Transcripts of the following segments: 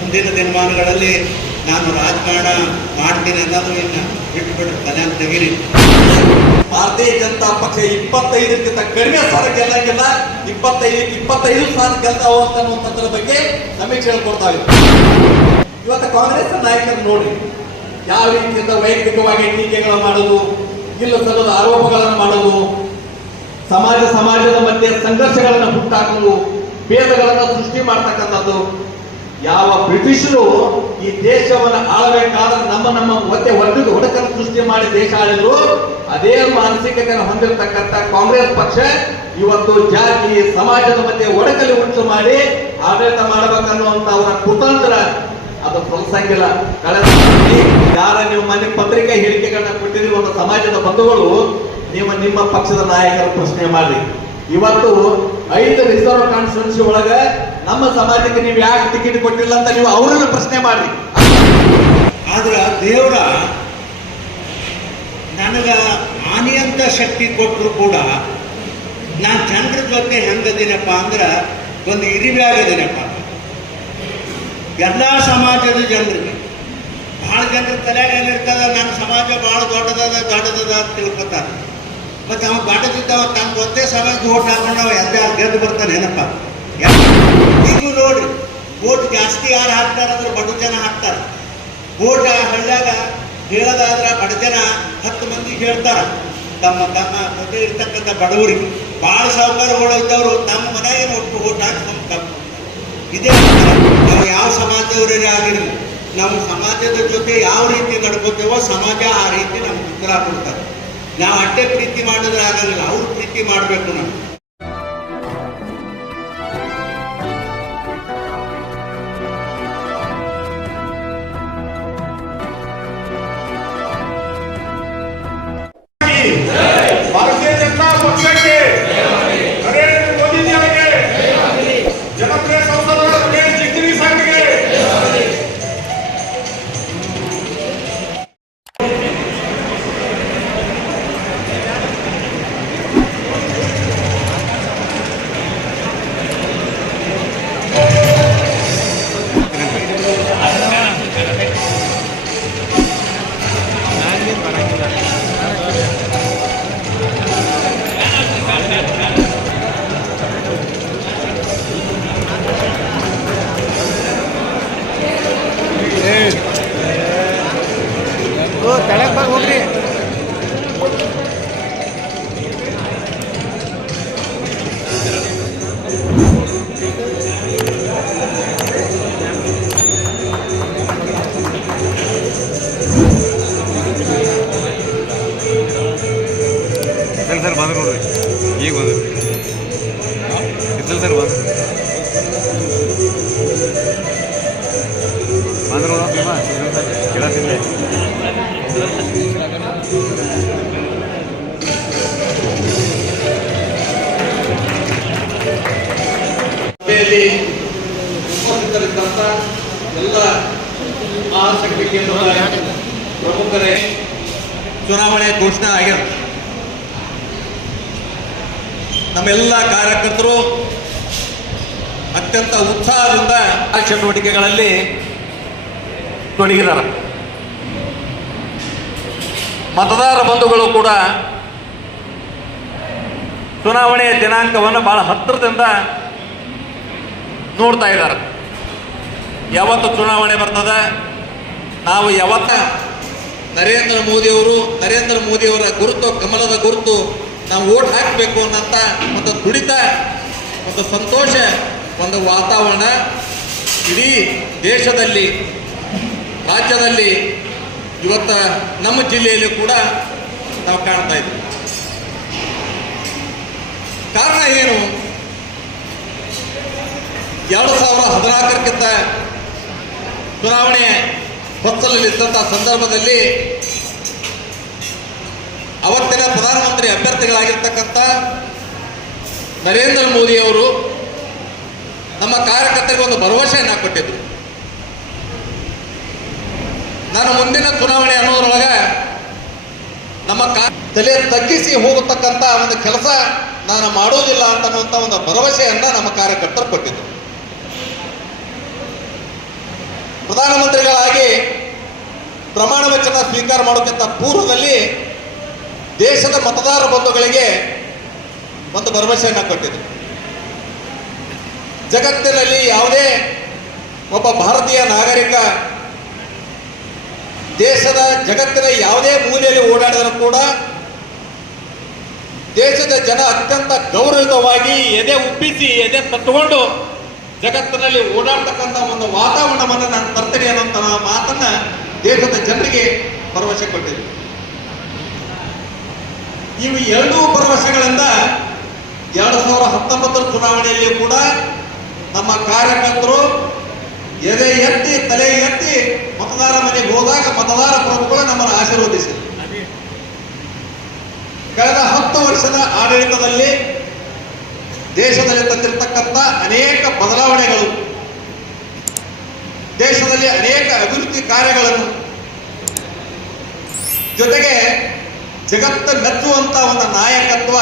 ಮುಂದಿನ ದಿನಮಾನಗಳಲ್ಲಿ ನಾನು ರಾಜಕಾರಣ ಮಾಡ್ತೀನಿ ಅನ್ನೋದು ಇನ್ನು ಬಿಟ್ಟುಬಿಟ್ಟು ತಲೆ ತೆಗೀರಿ. ಭಾರತೀಯ ಜನತಾ ಪಕ್ಷ 25ಕ್ಕಿಂತ ಕಡಿಮೆ ಸ್ಥಾನ ಗೆಲ್ಲಂಗಿಲ್ಲ, 25 ಸ್ಥಾನ ಗೆಲ್ತಾವ ಅನ್ನುವಂಥದ್ರ ಬಗ್ಗೆ ಸಮೀಕ್ಷೆ ಕೊಡ್ತಾ ಇದೆ. ಇವತ್ತು ಕಾಂಗ್ರೆಸ್ ನಾಯಕರು ನೋಡಿ ಯಾವ ರೀತಿಯಿಂದ ವೈಯಕ್ತಿಕವಾಗಿ ಟೀಕೆಗಳು ಮಾಡೋದು, ಇಲ್ಲ ಸಲ್ಲದ ಆರೋಪಗಳನ್ನು ಮಾಡೋದು, ಸಮಾಜದ ಮಧ್ಯೆ ಸಂಘರ್ಷಗಳನ್ನು ಹುಟ್ಟಾಕಲು, ಭೇದಗಳನ್ನು ಸೃಷ್ಟಿ ಮಾಡ್ತಕ್ಕಂಥದ್ದು. ಯಾವ ಬ್ರಿಟಿಷರು ಈ ದೇಶವನ್ನು ಆಳಬೇಕಾದ್ರೆ ನಮ್ಮ ಒಡಕನ್ನು ಸೃಷ್ಟಿ ಮಾಡಿ ದೇಶ ಆಳಿದ್ರು, ಅದೇ ಮಾನಸಿಕತೆಯನ್ನು ಹೊಂದಿರತಕ್ಕಂಥ ಕಾಂಗ್ರೆಸ್ ಪಕ್ಷ ಇವತ್ತು ಜಾತಿ ಸಮಾಜದ ಮಧ್ಯೆ ಒಡಕಲ್ಲಿ ಉಂಟು ಮಾಡಿ ಆಡಳಿತ ಮಾಡಬೇಕನ್ನುವಂತ ಅವರ ಕುತಂತ್ರ ಅದು ಫಲಿಸಂಗಿಲ್ಲ. ಕಳೆದ ಯಾರ ನೀವು ಮನೆ ಪತ್ರಿಕೆ ಹೇಳಿಕೆಗಳನ್ನ ಕೊಟ್ಟಿದ್ದೀವಿ ಒಂದು ಸಮಾಜದ ಬಂಧುಗಳು, ನಿಮ್ಮ ಪಕ್ಷದ ನಾಯಕರ ಪ್ರಶ್ನೆ ಮಾಡಿ. ಇವತ್ತು 5 ರಿಸರ್ವ್ ಕಾನ್ಸ್ಟಿಟ್ಯೂನ್ಸಿ ಒಳಗ ನಮ್ಮ ಸಮಾಜಕ್ಕೆ ನೀವು ಯಾಕೆ ಟಿಕೆಟ್ ಕೊಟ್ಟಿಲ್ಲ ಅಂತ ನೀವು ಅವರನ್ನು ಪ್ರಶ್ನೆ ಮಾಡಿ. ಆದ್ರ ದೇವರ ನನಗ ಆನಿಯಂತ ಶಕ್ತಿ ಕೊಟ್ಟರು ಕೂಡ ನಾನು ಜನರ ಜೊತೆ ಹೆಂಗದಿನಪ್ಪ ಅಂದ್ರೆ ಒಂದು ಇರಿವ್ಯಾಗದಿನಪ್ಪ. ಎಲ್ಲ ಸಮಾಜದ ಜನರಿಗೆ ಭಾಳ ಜನರ ತಲೆಯಾಗ ಏನಿರ್ತದ, ನನ್ನ ಸಮಾಜ ಭಾಳ ದೊಡ್ಡದದ ಅಂತ ತಿಳ್ಕೊತಾರೆ. ಮತ್ತು ಅವ ದೊಡ್ಡದಿದ್ದಾವ ತನ್ನ ಒಂದೇ ಸಮಾಜ ಓಟ್ ಹಾಕೊಂಡು ಅವ ಯಾರು ಗೆದ್ದು ಬರ್ತಾನೆ ಏನಪ್ಪ. ಈಗೂ ನೋಡಿ ಓಟ್ ಜಾಸ್ತಿ ಯಾರು ಹಾಕ್ತಾರಂದ್ರೆ ಬಡ ಜನ ಹಾಕ್ತಾರೆ. ಓಟ್ ಹಳ್ಳ್ಯಾಗ ಹೇಳೋದಾದ್ರೆ ಬಡ ಜನ 10 ಮಂದಿ ಹೇಳ್ತಾರೆ ತಮ್ಮ ಜೊತೆ ಇರ್ತಕ್ಕಂಥ ಬಡವರಿಗೆ. ಭಾಳ ಸಾಹುಕಾರಗಳು ಇದ್ದವರು ತಮ್ಮ ಮನೆಗೆ ಒಟ್ಟು ಓಟ್ ಹಾಕಿ ಇದೇ ನಾವು ಯಾವ ಸಮಾಜದವರೇ ಆಗಿರಲಿ, ನಾವು ಸಮಾಜದ ಜೊತೆ ಯಾವ ರೀತಿ ನಡ್ಕೋತೇವೋ ಸಮಾಜ ಆ ರೀತಿ ನಮ್ಗೆ ಉತ್ತರ ಕೊಡ್ತಾರೆ. ನಾವು ಅಡ್ಡೆ ಪ್ರೀತಿ ಮಾಡಿದ್ರೆ ಆಗಲ್ಲ, ಅವ್ರು ಪ್ರೀತಿ ಮಾಡಬೇಕು. ನಾವು ಭಾರತೀಯ ಜನತಾ ಪಕ್ಷಕ್ಕೆ ನರೇಂದ್ರ ಮೋದಿಜಿ ಅವರಿಗೆ, ಜನಪ್ರಿಯ ಸಂಸದರ ಜಿಗ್ಗಿರಿ ಸಾಕಿಗೆ ತಳಕ್ ಬಾಗ ಹೋಗ್ರಿ. ಸರ್ ಬಂದ್ರು ನೋಡ್ರಿ, ಈಗ ಬಂದ್ರು ಸರ್ ಬಂದ್ರು ಕೇಳತ್ತಿಲ್ಲ. ಸಭೆಯಲ್ಲಿ ಉಪಸ್ಥಿತರಿದ್ದಂತ ಎಲ್ಲ ಆಸಕ್ತಿ ಕೇಂದ್ರದ ಪ್ರಮುಖರೇ, ಚುನಾವಣೆ ಘೋಷಣೆ ಆಗಿರುತ್ತೆ. ನಮ್ಮೆಲ್ಲ ಕಾರ್ಯಕರ್ತರು ಅತ್ಯಂತ ಉತ್ಸಾಹದಿಂದ ಚಟುವಟಿಕೆಗಳಲ್ಲಿ ತೊಡಗಿದ್ದಾರೆ. ಮತದಾರ ಬಂಧುಗಳು ಕೂಡ ಚುನಾವಣೆಯ ದಿನಾಂಕವನ್ನು ಬಹಳ ಹತ್ತಿರದಿಂದ ನೋಡ್ತಾ ಇದ್ದಾರೆ. ಯಾವತ್ತು ಚುನಾವಣೆ ಬರ್ತದೆ, ನಾವು ಯಾವತ್ತ ನರೇಂದ್ರ ಮೋದಿಯವರ ಗುರುತು, ಕಮಲದ ಗುರುತು ನಾವು ಓಟ್ ಹಾಕಬೇಕು ಅನ್ನಂತ ಒಂದು ತುಡಿತ, ಒಂದು ಸಂತೋಷ, ಒಂದು ವಾತಾವರಣ ಇಡೀ ದೇಶದಲ್ಲಿ, ರಾಜ್ಯದಲ್ಲಿ, ಇವತ್ತು ನಮ್ಮ ಜಿಲ್ಲೆಯಲ್ಲಿ ಕೂಡ ನಾವು ಕಾಣ್ತಾ ಇದ್ದೀವಿ. ಕಾರಣ ಏನು? 2014ಕ್ಕಿಂತ ಚುನಾವಣೆ ಹೊತ್ತಲಿದ್ದಂಥ ಸಂದರ್ಭದಲ್ಲಿ ಅವತ್ತಿನ ಪ್ರಧಾನಮಂತ್ರಿ ಅಭ್ಯರ್ಥಿಗಳಾಗಿರ್ತಕ್ಕಂಥ ನರೇಂದ್ರ ಮೋದಿಯವರು ನಮ್ಮ ಕಾರ್ಯಕರ್ತರಿಗೆ ಒಂದು ಭರವಸೆಯನ್ನು ಕೊಟ್ಟಿದ್ರು. ನಾನು ಮುಂದಿನ ಚುನಾವಣೆ ಅನ್ನೋದ್ರೊಳಗೆ ನಮ್ಮ ತಲೆ ತಗ್ಗಿಸಿ ಹೋಗತಕ್ಕಂಥ ಒಂದು ಕೆಲಸ ನಾನು ಮಾಡೋದಿಲ್ಲ ಅಂತನ್ನುವಂಥ ಒಂದು ಭರವಸೆಯನ್ನು ನಮ್ಮ ಕಾರ್ಯಕರ್ತರು ಕೊಟ್ಟಿದ್ರು. ಪ್ರಮಾಣ ವಚನ ಸ್ವೀಕಾರ ಮಾಡೋಕ್ಕಿಂತ ಪೂರ್ವದಲ್ಲಿ ದೇಶದ ಮತದಾರ ಬಂಧುಗಳಿಗೆ ಒಂದು ಭರವಸೆಯನ್ನು ಕೊಟ್ಟಿದ್ರು. ಜಗತ್ತಿನಲ್ಲಿ ಯಾವುದೇ ಒಬ್ಬ ಭಾರತೀಯ ನಾಗರಿಕ ದೇಶದ ಜಗತ್ತಿನ ಯಾವುದೇ ಮೂಲೆಯಲ್ಲಿ ಓಡಾಡಿದರೂ ಕೂಡ ದೇಶದ ಜನ ಅತ್ಯಂತ ಗೌರವಯುತವಾಗಿ ಎದೆ ಉಬ್ಬಿಸಿ ಎದೆ ತಟ್ಟುಕೊಂಡು ಜಗತ್ತಿನಲ್ಲಿ ಓಡಾಡ್ತಕ್ಕಂಥ ಒಂದು ವಾತಾವರಣವನ್ನು ನಾನು ತರ್ತೇನೆ ಅನ್ನೋಂಥ ಮಾತನ್ನ ದೇಶದ ಜನರಿಗೆ ಭರವಸೆ ಕೊಟ್ಟಿದೆ. ಇವು ಎರಡೂ ಭರವಸೆಗಳಿಂದ 2019 ಚುನಾವಣೆಯಲ್ಲಿ ಕೂಡ ನಮ್ಮ ಕಾರ್ಯಕರ್ತರು ಎದೆ ಎತ್ತಿ ತಲೆ ಎತ್ತಿ ಮತದಾರ ಮನೆಗೆ ಹೋದಾಗ ಮತದಾರ ಪ್ರಭುಗಳು ನಮ್ಮನ್ನು ಆಶೀರ್ವದಿಸಿದರು. ಕಳೆದ 10 ವರ್ಷದ ಆಡಳಿತದಲ್ಲಿ ದೇಶದಲ್ಲಿ ತಂದಿರತಕ್ಕಂಥ ಅನೇಕ ಬದಲಾವಣೆಗಳು, ದೇಶದಲ್ಲಿ ಅನೇಕ ಅಭಿವೃದ್ಧಿ ಕಾರ್ಯಗಳನ್ನು, ಜೊತೆಗೆ ಜಗತ್ತು ಮೆಚ್ಚುವಂತ ಒಂದು ನಾಯಕತ್ವ,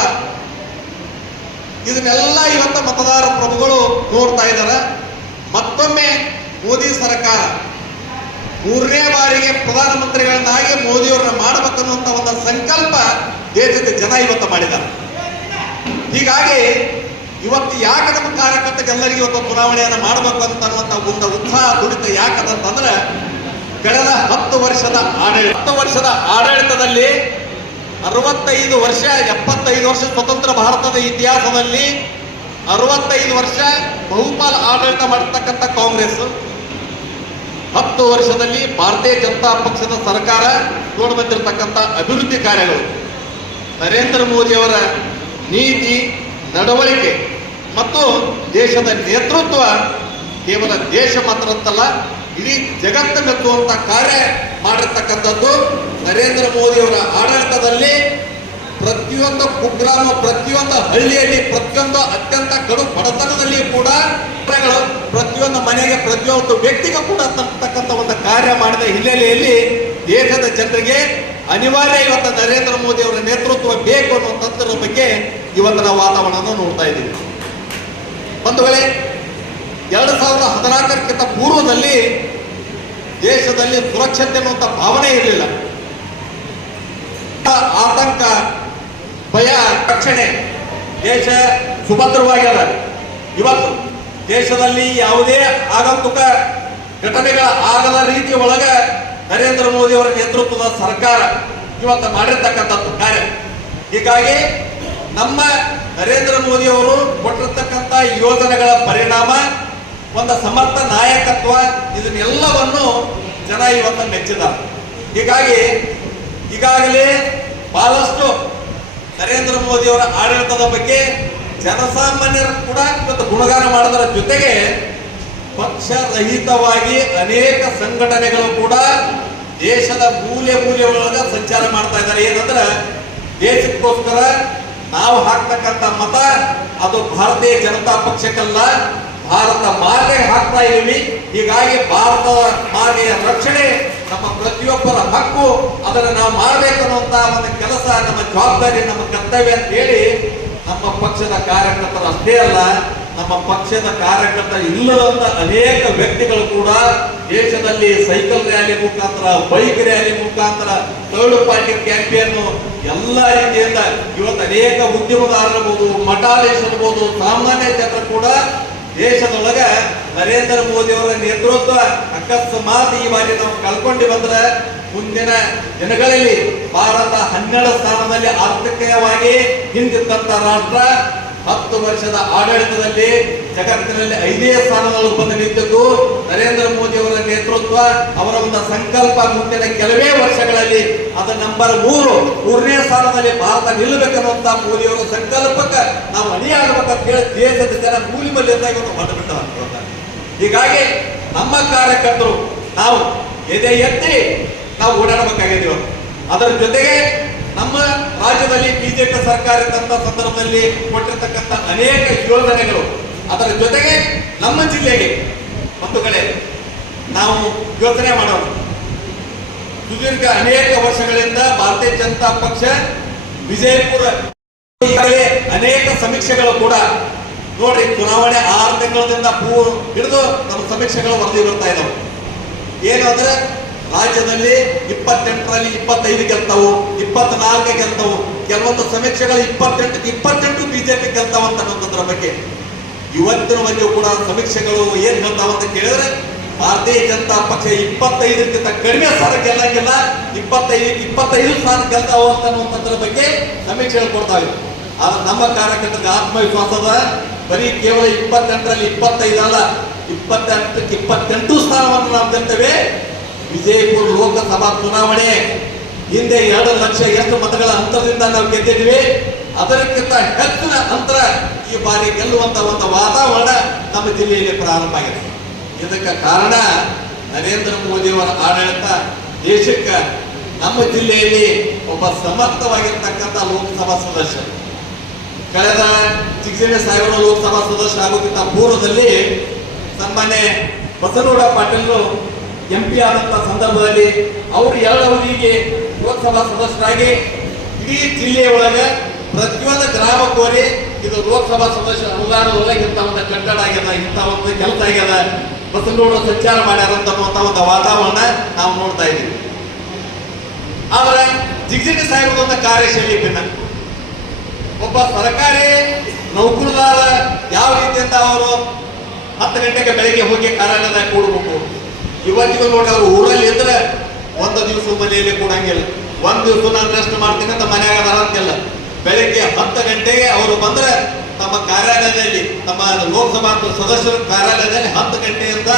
ಇದನ್ನೆಲ್ಲ ಇವತ್ತು ಮತದಾರ ಪ್ರಭುಗಳು ನೋಡ್ತಾ ಇದ್ದಾರೆ. ಮತ್ತೊಮ್ಮೆ ಮೋದಿ ಸರ್ಕಾರ 3ನೇ ಬಾರಿಗೆ ಪ್ರಧಾನಮಂತ್ರಿಗಳನ್ನಾಗಿ ಮೋದಿಯವರನ್ನ ಮಾಡಬೇಕನ್ನುವಂತ ಒಂದು ಸಂಕಲ್ಪ ದೇಶದ ಜನ ಇವತ್ತು ಮಾಡಿದ್ದಾರೆ. ಹೀಗಾಗಿ ಇವತ್ತು ಯಾಕೆ ನಮ್ಮ ಕಾರ್ಯಕರ್ತರಿಗೆಲ್ಲರಿಗೂ ಇವತ್ತು ಚುನಾವಣೆಯನ್ನು ಮಾಡಬೇಕು ಅಂತ ಅನ್ನುವಂಥ ಒಂದು ಉತ್ಸಾಹ ದುಡಿತ ಯಾಕಂತಂದ್ರೆ ಕಳೆದ 10 ವರ್ಷದ ಆಡಳಿತದಲ್ಲಿ 65 ವರ್ಷ 75 ವರ್ಷ ಸ್ವತಂತ್ರ ಭಾರತದ ಇತಿಹಾಸದಲ್ಲಿ 65 ವರ್ಷ ಬಹುಪಾಲ ಆಡಳಿತ ಮಾಡಿರ್ತಕ್ಕಂಥ ಕಾಂಗ್ರೆಸ್, 10 ವರ್ಷದಲ್ಲಿ ಭಾರತೀಯ ಜನತಾ ಪಕ್ಷದ ಸರ್ಕಾರ ಬಂದಿರತಕ್ಕಂಥ ಅಭಿವೃದ್ಧಿ ಕಾರ್ಯಗಳು, ನರೇಂದ್ರ ಮೋದಿಯವರ ನೀತಿ ನಡವಳಿಕೆ ಮತ್ತು ದೇಶದ ನೇತೃತ್ವ ಕೇವಲ ದೇಶ ಮಾತ್ರ ಅಂತಲ್ಲ, ಇಡೀ ಜಗತ್ತು ಮೆಚ್ಚುವಂತ ಕಾರ್ಯ ಮಾಡಿರ್ತಕ್ಕಂಥದ್ದು ನರೇಂದ್ರ ಮೋದಿಯವರ ಆಡಳಿತದಲ್ಲಿ. ಪ್ರತಿಯೊಂದು ಕುಗ್ರಾಮ, ಪ್ರತಿಯೊಂದು ಹಳ್ಳಿಯಲ್ಲಿ, ಪ್ರತಿಯೊಂದು ಅತ್ಯಂತ ಕಡು ಬಡತನದಲ್ಲಿ ಕೂಡ ಪ್ರತಿಯೊಂದು ಮನೆಗೆ, ಪ್ರತಿಯೊಂದು ವ್ಯಕ್ತಿಗೂ ಕೂಡ ತರ್ತಕ್ಕಂಥ ಒಂದು ಕಾರ್ಯ ಮಾಡಿದ ಹಿನ್ನೆಲೆಯಲ್ಲಿ ದೇಶದ ಜನರಿಗೆ ಅನಿವಾರ್ಯ ಇವತ್ತು ನರೇಂದ್ರ ಮೋದಿ ಅವರ ನೇತೃತ್ವ ಬೇಕು ಅನ್ನುವಂಥದ್ರ ಬಗ್ಗೆ ಇವತ್ತು ನಾವು ವಾತಾವರಣ ನೋಡ್ತಾ ಇದ್ದೀವಿ. ಬಂಧುಗಳೇ, 2014ಕ್ಕಿಂತ ಪೂರ್ವದಲ್ಲಿ ದೇಶದಲ್ಲಿ ಸುರಕ್ಷತೆ ಅನ್ನುವಂಥ ಭಾವನೆ ಇರಲಿಲ್ಲ. ಆತಂಕ, ಭಯ, ರಕ್ಷಣೆ, ದೇಶ ಸುಭದ್ರವಾಗ್ಯದ. ಇವತ್ತು ದೇಶದಲ್ಲಿ ಯಾವುದೇ ಆಗಂತುಕ ಘಟನೆಗಳ ಆಗದ ರೀತಿಯ ಒಳಗ ನರೇಂದ್ರ ಮೋದಿ ಅವರ ನೇತೃತ್ವದ ಸರ್ಕಾರ ಇವತ್ತು ಮಾಡಿರ್ತಕ್ಕಂಥದ್ದು ಕಾರ್ಯ. ಹೀಗಾಗಿ ನಮ್ಮ ನರೇಂದ್ರ ಮೋದಿ ಅವರು ಕೊಟ್ಟಿರ್ತಕ್ಕಂಥ ಯೋಜನೆಗಳ ಪರಿಣಾಮ, ಒಂದು ಸಮರ್ಥ ನಾಯಕತ್ವ, ಇದನ್ನೆಲ್ಲವನ್ನು ಜನ ಇವತ್ತು ಮೆಚ್ಚಿದ್ದಾರೆ. ಹೀಗಾಗಿ ಈಗಾಗಲೇ ಬಹಳಷ್ಟು ನರೇಂದ್ರ ಮೋದಿ ಅವರ ಆಡಳಿತದ ಬಗ್ಗೆ ಜನಸಾಮಾನ್ಯರು ಕೂಡ ಇವತ್ತು ಗುಣಗಾನ ಮಾಡೋದರ ಜೊತೆಗೆ ಪಕ್ಷರಹಿತವಾಗಿ ಅನೇಕ ಸಂಘಟನೆಗಳು ಕೂಡ ದೇಶದ ಮೂಲೆ ಒಳಗ ಸಂಚಾರ ಮಾಡ್ತಾ ಇದ್ದಾರೆ. ಏನಂದ್ರೆ ದೇಶಕ್ಕೋಸ್ಕರ ನಾವು ಹಾಕ್ತಕ್ಕಂಥ ಮತ ಅದು ಭಾರತೀಯ ಜನತಾ ಪಕ್ಷಕ್ಕಲ್ಲ, ಭಾರತ ಮಾತೆಗೆ ಹಾಕ್ತಾ ಇದೀವಿ. ಹೀಗಾಗಿ ಭಾರತದ ಮಾತೆಯ ರಕ್ಷಣೆ ನಮ್ಮ ಪ್ರತಿಯೊಬ್ಬರ ಹಕ್ಕು, ಅದನ್ನು ನಾವು ಮಾಡಬೇಕು ಅನ್ನುವಂತ ಒಂದು ಕೆಲಸ, ನಮ್ಮ ಜವಾಬ್ದಾರಿ, ನಮ್ಮ ಕರ್ತವ್ಯ ಅಂತ ಹೇಳಿ ನಮ್ಮ ಪಕ್ಷದ ಕಾರ್ಯಕರ್ತರು ಅಷ್ಟೇ ಅಲ್ಲ, ನಮ್ಮ ಪಕ್ಷದ ಕಾರ್ಯಕರ್ತರ ಇಲ್ಲದಂತ ಅನೇಕ ವ್ಯಕ್ತಿಗಳು ಕೂಡ ದೇಶದಲ್ಲಿ ಸೈಕಲ್ ರ್ಯಾಲಿ ಮುಖಾಂತರ, ಬೈಕ್ ರ್ಯಾಲಿ ಮುಖಾಂತರ, ಥರ್ಡ್ ಪಾರ್ಟಿ ಕ್ಯಾಂಪೇನ್ ಎಲ್ಲ ರೀತಿಯಿಂದ ಇವತ್ತು ಅನೇಕ ಉದ್ಯಮದಾರರಿರ್ಬೋದು, ಮಠಾಧೀಶ ಇರ್ಬೋದು, ಸಾಮಾನ್ಯ ಜನರು ಕೂಡ ದೇಶದೊಳಗ ನರೇಂದ್ರ ಮೋದಿ ಅವರ ನೇತೃತ್ವ ಅಕಸ್ಮಾತ್ ಈ ಬಾರಿ ನಾವು ಕಳ್ಕೊಂಡು ಬಂದ್ರೆ ಮುಂದಿನ ದಿನಗಳಲ್ಲಿ ಭಾರತ 12 ಸ್ಥಾನದಲ್ಲಿ ಆರ್ಥಿಕವಾಗಿ ಹಿಂದಿದ್ದಂತ ರಾಷ್ಟ್ರ 10 ವರ್ಷದ ಆಡಳಿತದಲ್ಲಿ ಜಗತ್ತಿನಲ್ಲಿ 5ನೇ ಸ್ಥಾನದಲ್ಲಿ ಬಂದು ನಿಂತಿದ್ದು ನರೇಂದ್ರ ಮೋದಿ ಅವರ ನೇತೃತ್ವ, ಅವರ ಒಂದು ಸಂಕಲ್ಪ ಮುಂದಿನ ಕೆಲವೇ ವರ್ಷಗಳಲ್ಲಿ ಅದು ನಂಬರ್ 3ನೇ ಸ್ಥಾನದಲ್ಲಿ ಭಾರತ ನಿಲ್ಲಬೇಕನ್ನುವಂತ ಮೋದಿ ಅವರ ಸಂಕಲ್ಪಕ್ಕೆ ನಾವು ಅಣಿಯಾಗಬೇಕಂತ ಹೇಳಿ ದೇಶದ ಜನ ಮೂಲಿಮಲ್ಲಿಂದ ಹೊರಬಿಟ್ಟರು. ಹೀಗಾಗಿ ನಮ್ಮ ಕಾರ್ಯಕರ್ತರು ನಾವು ಎದೆ ಎತ್ತಿ ನಾವು ಓಡಾಡಬೇಕಾಗಿದ್ದೀವಿ. ಅದರ ಜೊತೆಗೆ ನಮ್ಮ ರಾಜ್ಯದಲ್ಲಿ ಬಿಜೆಪಿ ಸರ್ಕಾರ ಇದ್ದಂತ ಸಂದರ್ಭದಲ್ಲಿ ಕೊಟ್ಟಿರ್ತಕ್ಕಂಥ ಅನೇಕ ಯೋಜನೆಗಳು, ಅದರ ಜೊತೆಗೆ ನಮ್ಮ ಜಿಲ್ಲೆಗೆ ಒಂದು ಕಡೆ ನಾವು ಯೋಚನೆ ಮಾಡೋಣ. ಸುದೀರ್ಘ ಅನೇಕ ವರ್ಷಗಳಿಂದ ಭಾರತೀಯ ಜನತಾ ಪಕ್ಷ ವಿಜಯಪುರ ಈಗಾಗಲೇ ಅನೇಕ ಸಮೀಕ್ಷೆಗಳು ಕೂಡ ನೋಡ್ರಿ, ಚುನಾವಣೆ 6 ತಿಂಗಳಿಂದ ಹಿಡಿದು ನಮ್ಮ ಸಮೀಕ್ಷೆಗಳು ವರದಿ ಬರ್ತಾ ಇದಾವೆ. ಏನು ಅಂದ್ರೆ ರಾಜ್ಯದಲ್ಲಿ 28ರಲ್ಲಿ 25 ಗೆಲ್ತಾವು, 24 ಗೆಲ್ತಾವು, ಕೆಲವೊಂದು ಸಮೀಕ್ಷೆಗಳು 28 ಬಿಜೆಪಿ ಗೆಲ್ತಾವ ಅಂತಕ್ಕಂಥದ್ರ ಬಗ್ಗೆ ಇವತ್ತಿನವರೆಗೂ ಕೂಡ ಸಮೀಕ್ಷೆಗಳು ಏನ್ ಹೇಳ್ತಾವ ಅಂತ ಕೇಳಿದ್ರೆ ಭಾರತೀಯ ಜನತಾ ಪಕ್ಷ 25ಕ್ಕಿಂತ ಕಡಿಮೆ ಸ್ಥಾನ ಗೆಲ್ಲಂಗಿಲ್ಲ, 25 ಸ್ಥಾನ ಗೆಲ್ತಾವ ಅಂತಕ್ಕಂಥದ್ರ ಬಗ್ಗೆ ಸಮೀಕ್ಷೆಗಳು ಕೊಡ್ತಾವೆ. ಆದ್ರೆ ನಮ್ಮ ಕಾರ್ಯಕರ್ತರಿಗೆ ಆತ್ಮವಿಶ್ವಾಸದ ಬರೀ ಕೇವಲ 28ರಲ್ಲಿ 25 ಅಲ್ಲ, 28 ಸ್ಥಾನವನ್ನು ನಾವು ಗೆಲ್ತೇವೆ. ವಿಜಯಪುರ ಲೋಕಸಭಾ ಚುನಾವಣೆ ಹಿಂದೆ 2 ಲಕ್ಷ ಎಷ್ಟು ಮತಗಳ ಅಂತರದಿಂದ ನಾವು ಗೆದ್ದಿದ್ವಿ. ಅದಕ್ಕಿಂತ ಹೆಚ್ಚಿನ ಅಂತರ ಈ ಬಾರಿ ಗೆಲ್ಲುವಂತ ಒಂದು ವಾತಾವರಣ ನಮ್ಮ ಜಿಲ್ಲೆಯಲ್ಲಿ ಪ್ರಾರಂಭ ಆಗಿದೆ. ಇದಕ್ಕೆ ಕಾರಣ ನರೇಂದ್ರ ಮೋದಿಯವರ ಆಡಳಿತ. ದೇಶಕ್ಕೆ ನಮ್ಮ ಜಿಲ್ಲೆಯಲ್ಲಿ ಒಬ್ಬ ಸಮರ್ಥವಾಗಿರ್ತಕ್ಕಂಥ ಲೋಕಸಭಾ ಸದಸ್ಯರು ಕಳೆದ ಚಿಕ್ಕಜೀನ ಸಾಹೇಬರ ಲೋಕಸಭಾ ಸದಸ್ಯ ಆಗೋಕ್ಕಿಂತ ಪೂರ್ವದಲ್ಲಿ ಸನ್ಮಾನ್ಯ ಬಸನಗೌಡ ಪಾಟೀಲ್ರು MP ಆದಂತ ಸಂದರ್ಭದಲ್ಲಿ ಅವರು 2 ಅವಧಿಗೆ ಲೋಕಸಭಾ ಸದಸ್ಯರಾಗಿ ಇಡೀ ಜಿಲ್ಲೆಯ ಒಳಗೆ ಪ್ರತಿಯೊಂದು ಗ್ರಾಮ ಕೋರಿ ಇದು ಲೋಕಸಭಾ ಸದಸ್ಯ ಅನುದಾನದೊಳಗೆ ಇಂಥ ಒಂದು ಕಟ್ಟಡ ಆಗ್ಯದ, ಇಂಥ ಒಂದು ಕೆಲಸ ಆಗ್ಯದ, ಬಸನಗೌಡರು ಸಂಚಾರ ಮಾಡ್ಯಾರ ಅಂತನ್ನುವಂಥ ಒಂದು ವಾತಾವರಣ ನಾವು ನೋಡ್ತಾ ಇದ್ದೀವಿ. ಆದ್ರೆ ಜಿಗಜಿಗ ಸಾಹೇಬರದೊಂದು ಕಾರ್ಯಶೈಲಿ ಭಿನ್ನ. ಒಬ್ಬ ಸರ್ಕಾರಿ ನೌಕರದಾರ ಯಾವ ರೀತಿಯಿಂದ ಅವರು 10 ಗಂಟೆಗೆ ಬೆಳಿಗ್ಗೆ ಹೋಗಿ ಕಾರ್ಯಾಲಯದಾಗ ಕೂಡಬೇಕು. ಇವತ್ತಿಗೂ ನೋಡಿ ಅವ್ರು ಊರಲ್ಲಿ ಇದ್ರೆ ಒಂದು ದಿವಸ ಮನೆಯಲ್ಲಿ ಕೂಡಂಗಿಲ್ಲ, ಒಂದು ದಿವಸ ನಾನು ರೆಸ್ಟ್ ಮಾಡ್ತೀನಿ ಅಂತ ಮನ್ಯಾಗ ಅಂತಿಲ್ಲ. ಬೆಳಿಗ್ಗೆ 10 ಗಂಟೆಗೆ ಅವರು ಬಂದ್ರೆ ತಮ್ಮ ಕಾರ್ಯಾಲಯದಲ್ಲಿ, ತಮ್ಮ ಲೋಕಸಭಾ ಸದಸ್ಯರ ಕಾರ್ಯಾಲಯದಲ್ಲಿ 10 ಗಂಟೆಯಿಂದ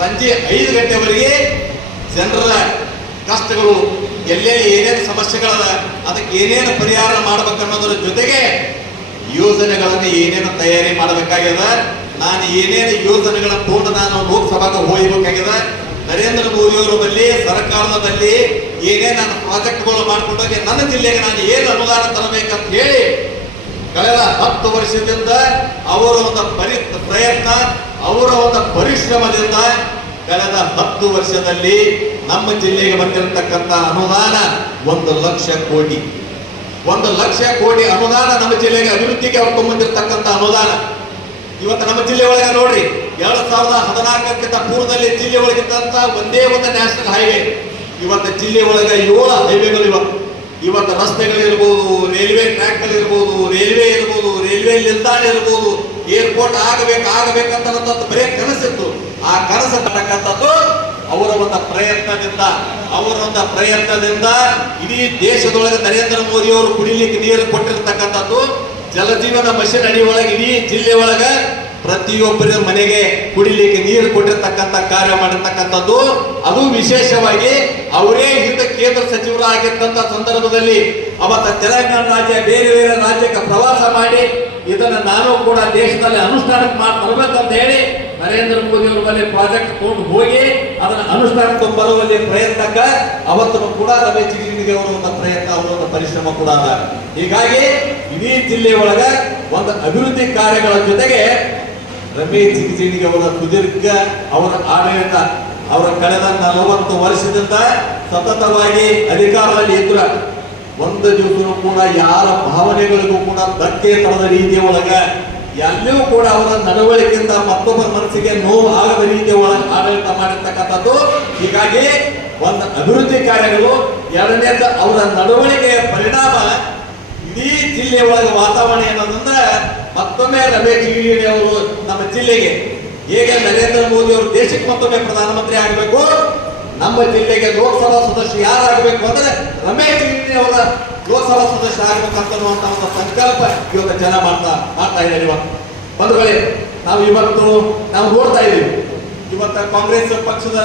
ಸಂಜೆ 5 ಗಂಟೆವರೆಗೆ ಜನರ ಕಷ್ಟಗಳು, ಎಲ್ಲೆಲ್ಲಿ ಏನೇನು ಸಮಸ್ಯೆಗಳದ, ಅದಕ್ಕೆ ಏನೇನು ಪರಿಹಾರ ಮಾಡ್ಬೇಕನ್ನೋದ್ರ ಜೊತೆಗೆ ಯೋಜನೆಗಳನ್ನು ಏನೇನು ತಯಾರಿ ಮಾಡಬೇಕಾಗ್ಯದ, ನಾನು ಏನೇನು ಯೋಜನೆಗಳ ತಗೊಂಡು ನಾನು ಲೋಕಸಭಾಗೆ ಹೋಗ್ಬೇಕಾಗ್ಯದ, ನರೇಂದ್ರ ಮೋದಿಯವರ ಬಳಿ ಸರ್ಕಾರದ ಬಳಿ ಏನೇ ನಾನು ಪ್ರಾಜೆಕ್ಟ್ಗಳು ಮಾಡ್ಕೊಂಡೋಗಿ ನನ್ನ ಜಿಲ್ಲೆಗೆ ನಾನು ಏನು ಅನುದಾನ ತರಬೇಕಂತ ಹೇಳಿ ಕಳೆದ 10 ವರ್ಷದಿಂದ ಅವರ ಒಂದು ಪ್ರಯತ್ನ, ಅವರ ಒಂದು ಪರಿಶ್ರಮದಿಂದ ಕಳೆದ 10 ವರ್ಷದಲ್ಲಿ ನಮ್ಮ ಜಿಲ್ಲೆಗೆ ಬಂದಿರತಕ್ಕಂಥ ಅನುದಾನ 1 ಲಕ್ಷ ಕೋಟಿ. 1 ಲಕ್ಷ ಕೋಟಿ ಅನುದಾನ ನಮ್ಮ ಜಿಲ್ಲೆಗೆ ಅಭಿವೃದ್ಧಿಗೆ ಅವರು ತಗೊಂಡಿರ್ತಕ್ಕಂಥ ಅನುದಾನ. ಇವತ್ತು ನಮ್ಮ ಜಿಲ್ಲೆ ಒಳಗೆ ನೋಡ್ರಿ 2014ಕ್ಕಿಂತ ಪೂರ್ವದಲ್ಲಿ ಜಿಲ್ಲೆ ಒಳಗಿದ್ದಂತ ಒಂದೇ ಒಂದು ನ್ಯಾಷನಲ್ ಹೈವೇ, ಇವತ್ತು ಜಿಲ್ಲೆ ಒಳಗೆ 7 ಹೈವೇಗಳು ಇವತ್ತು ರಸ್ತೆಗಳಿರ್ಬೋದು, ರೈಲ್ವೆ ಟ್ರ್ಯಾಕ್ಗಳಿರ್ಬೋದು, ರೈಲ್ವೆ ಇರ್ಬೋದು, ರೈಲ್ವೆ ನಿಲ್ದಾಣ ಇರ್ಬೋದು, ಏರ್ಪೋರ್ಟ್ ಆಗಬೇಕಂತ ಬರೀ ಕನಸಿತ್ತು. ಆ ಕನಸು ತಕ್ಕಂಥದ್ದು ಅವರ ಒಂದು ಪ್ರಯತ್ನದಿಂದ ಇಡೀ ದೇಶದೊಳಗೆ ನರೇಂದ್ರ ಮೋದಿ ಅವರು ಕುಡಿಲಿಕ್ಕೆ ನೀರು ಕೊಟ್ಟಿರ್ತಕ್ಕಂಥದ್ದು ಜಲಜೀವನ ಮಿಷನ್ ಅಡಿ ಒಳಗೆ ಇಡೀ ಜಿಲ್ಲೆ ಒಳಗೆ ಪ್ರತಿಯೊಬ್ಬರ ಮನೆಗೆ ಕುಡಿಲಿಕ್ಕೆ ನೀರು ಕೊಟ್ಟಿರ್ತಕ್ಕಂಥ ಕಾರ್ಯ ಮಾಡಿರ್ತಕ್ಕಂಥದ್ದು. ಅದು ವಿಶೇಷವಾಗಿ ಅವರೇ ಹಿಂದೆ ಕೇಂದ್ರ ಸಚಿವರಾಗಿದ್ದಂತ ಸಂದರ್ಭದಲ್ಲಿ ಅವತ್ತ ತೆಲಂಗಾಣ ರಾಜ್ಯ ಬೇರೆ ಬೇರೆ ರಾಜ್ಯಕ್ಕೆ ಪ್ರವಾಸ ಮಾಡಿ ಇದನ್ನ ನಾನು ಕೂಡ ದೇಶದಲ್ಲಿ ಅನುಷ್ಠಾನಕ್ಕೆ ತರಬೇಕಂತ ಹೇಳಿ ನರೇಂದ್ರ ಮೋದಿ ಅವರ ಮೇಲೆ ಪ್ರಾಜೆಕ್ಟ್ ತಗೊಂಡು ಹೋಗಿ ಅದನ್ನ ಅನುಷ್ಠಾನಕ್ಕೆ ಬರುವಲ್ಲಿ ಪ್ರಯತ್ನಕ್ಕೆ ಅವತ್ತು ಕೂಡ ರಮೇಶ್ ಜಿಗಜಿಣಗಿ ಅವರ ಒಂದು ಪ್ರಯತ್ನ, ಅವರ ಒಂದು ಪರಿಶ್ರಮ ಕೂಡ ಅದ. ಹೀಗಾಗಿ ಇಡೀ ಜಿಲ್ಲೆ ಒಳಗ ಒಂದು ಅಭಿವೃದ್ಧಿ ಕಾರ್ಯಗಳ ಜೊತೆಗೆ ರಮೇಶ್ ಜಿಗಜಿಣಗಿ ಅವರ ಸುದೀರ್ಘ ಅವರ ಆಡಳಿತ, ಅವರ ಕಳೆದ 40 ವರ್ಷದಿಂದ ಸತತವಾಗಿ ಅಧಿಕಾರದಲ್ಲಿ ಇದ್ರ ಒಂದು ದಿವಸ ಕೂಡ ಯಾರ ಭಾವನೆಗಳಿಗೂ ಕೂಡ ಧಕ್ಕೆ ತರದ ರೀತಿಯ ಒಳಗ ಎಲ್ಲಿಯೂ ಕೂಡ ಅವರ ನಡವಳಿಕೆಯಿಂದ ಮತ್ತೊಬ್ಬರ ಮನಸ್ಸಿಗೆ ನೋವು ಆಗದ ರೀತಿಯ ಒಳಗೆ ಆಡಳಿತ ಮಾಡಿರ್ತಕ್ಕಂಥದ್ದು. ಹೀಗಾಗಿ ಒಂದು ಅಭಿವೃದ್ಧಿ ಕಾರ್ಯಗಳು, ಎರಡನೇದ ಅವರ ನಡವಳಿಕೆಯ ಪರಿಣಾಮ ಇಡೀ ಜಿಲ್ಲೆಯ ಒಳಗೆ ವಾತಾವರಣ ಏನಂದ್ರೆ ಮತ್ತೊಮ್ಮೆ ರಮೇಶ್ ಜಿಗಜಿಣಗಿ ಅವರು ನಮ್ಮ ಜಿಲ್ಲೆಗೆ ಹೇಗೆ ನರೇಂದ್ರ ಮೋದಿ ಅವರು ದೇಶಕ್ಕೆ ಮತ್ತೊಮ್ಮೆ ಪ್ರಧಾನಮಂತ್ರಿ ಆಗಬೇಕು, ನಮ್ಮ ಜಿಲ್ಲೆಗೆ ಲೋಕಸಭಾ ಸದಸ್ಯ ಯಾರಾಗಬೇಕು ಅಂದ್ರೆ ರಮೇಶ್ ಜಿಗಜಿಣಗಿ ಅವರ ಲೋಕಸಭಾ ಸದಸ್ಯ ಆಗ್ಬೇಕಂತ ಒಂದು ಸಂಕಲ್ಪ ಇವತ್ತು ಜನ ಮಾಡ್ತಾ ಇದ್ದಾರೆ. ಇವತ್ತು ಬಂಧುಗಳೇ, ನಾವು ನೋಡ್ತಾ ಇದ್ದೀವಿ ಇವತ್ತು ಕಾಂಗ್ರೆಸ್ ಪಕ್ಷದ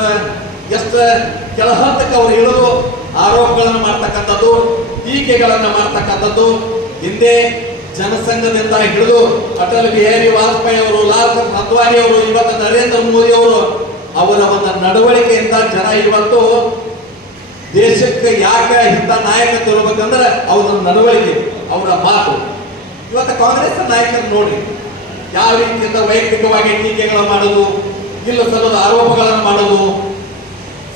ಎಷ್ಟು ಕೆಲ ಹಂತಕ್ಕೆ ಅವರು ಇಳಿದು ಆರೋಪಗಳನ್ನು ಮಾಡ್ತಕ್ಕಂಥದ್ದು, ಟೀಕೆಗಳನ್ನು ಮಾಡ್ತಕ್ಕಂಥದ್ದು. ಹಿಂದೆ ಜನಸಂಘದಿಂದ ಹಿಡಿದು ಅಟಲ್ ಬಿಹಾರಿ ವಾಜಪೇಯಿ ಅವರು, ಲಾಲ್ ಕೃಷ್ಣ ಅದ್ವಾನಿ ಅವರು, ಇವತ್ತು ನರೇಂದ್ರ ಮೋದಿ ಅವರು, ಅವರ ಒಂದು ನಡವಳಿಕೆಯಿಂದ ಜನ ಇವತ್ತು ದೇಶಕ್ಕೆ ಯಾಕೆ ಇಂಥ ನಾಯಕತ್ವ ಇರಬೇಕಂದ್ರೆ ಅವರ ನಡವಳಿಕೆ, ಅವರ ಮಾತು. ಇವತ್ತು ಕಾಂಗ್ರೆಸ್ ನಾಯಕರು ನೋಡ್ರಿ ಯಾವ ರೀತಿಯಿಂದ ವೈಯಕ್ತಿಕವಾಗಿ ಟೀಕೆಗಳನ್ನು ಮಾಡೋದು, ಇಲ್ಲ ಸಲ್ಲದ ಆರೋಪಗಳನ್ನು ಮಾಡೋದು,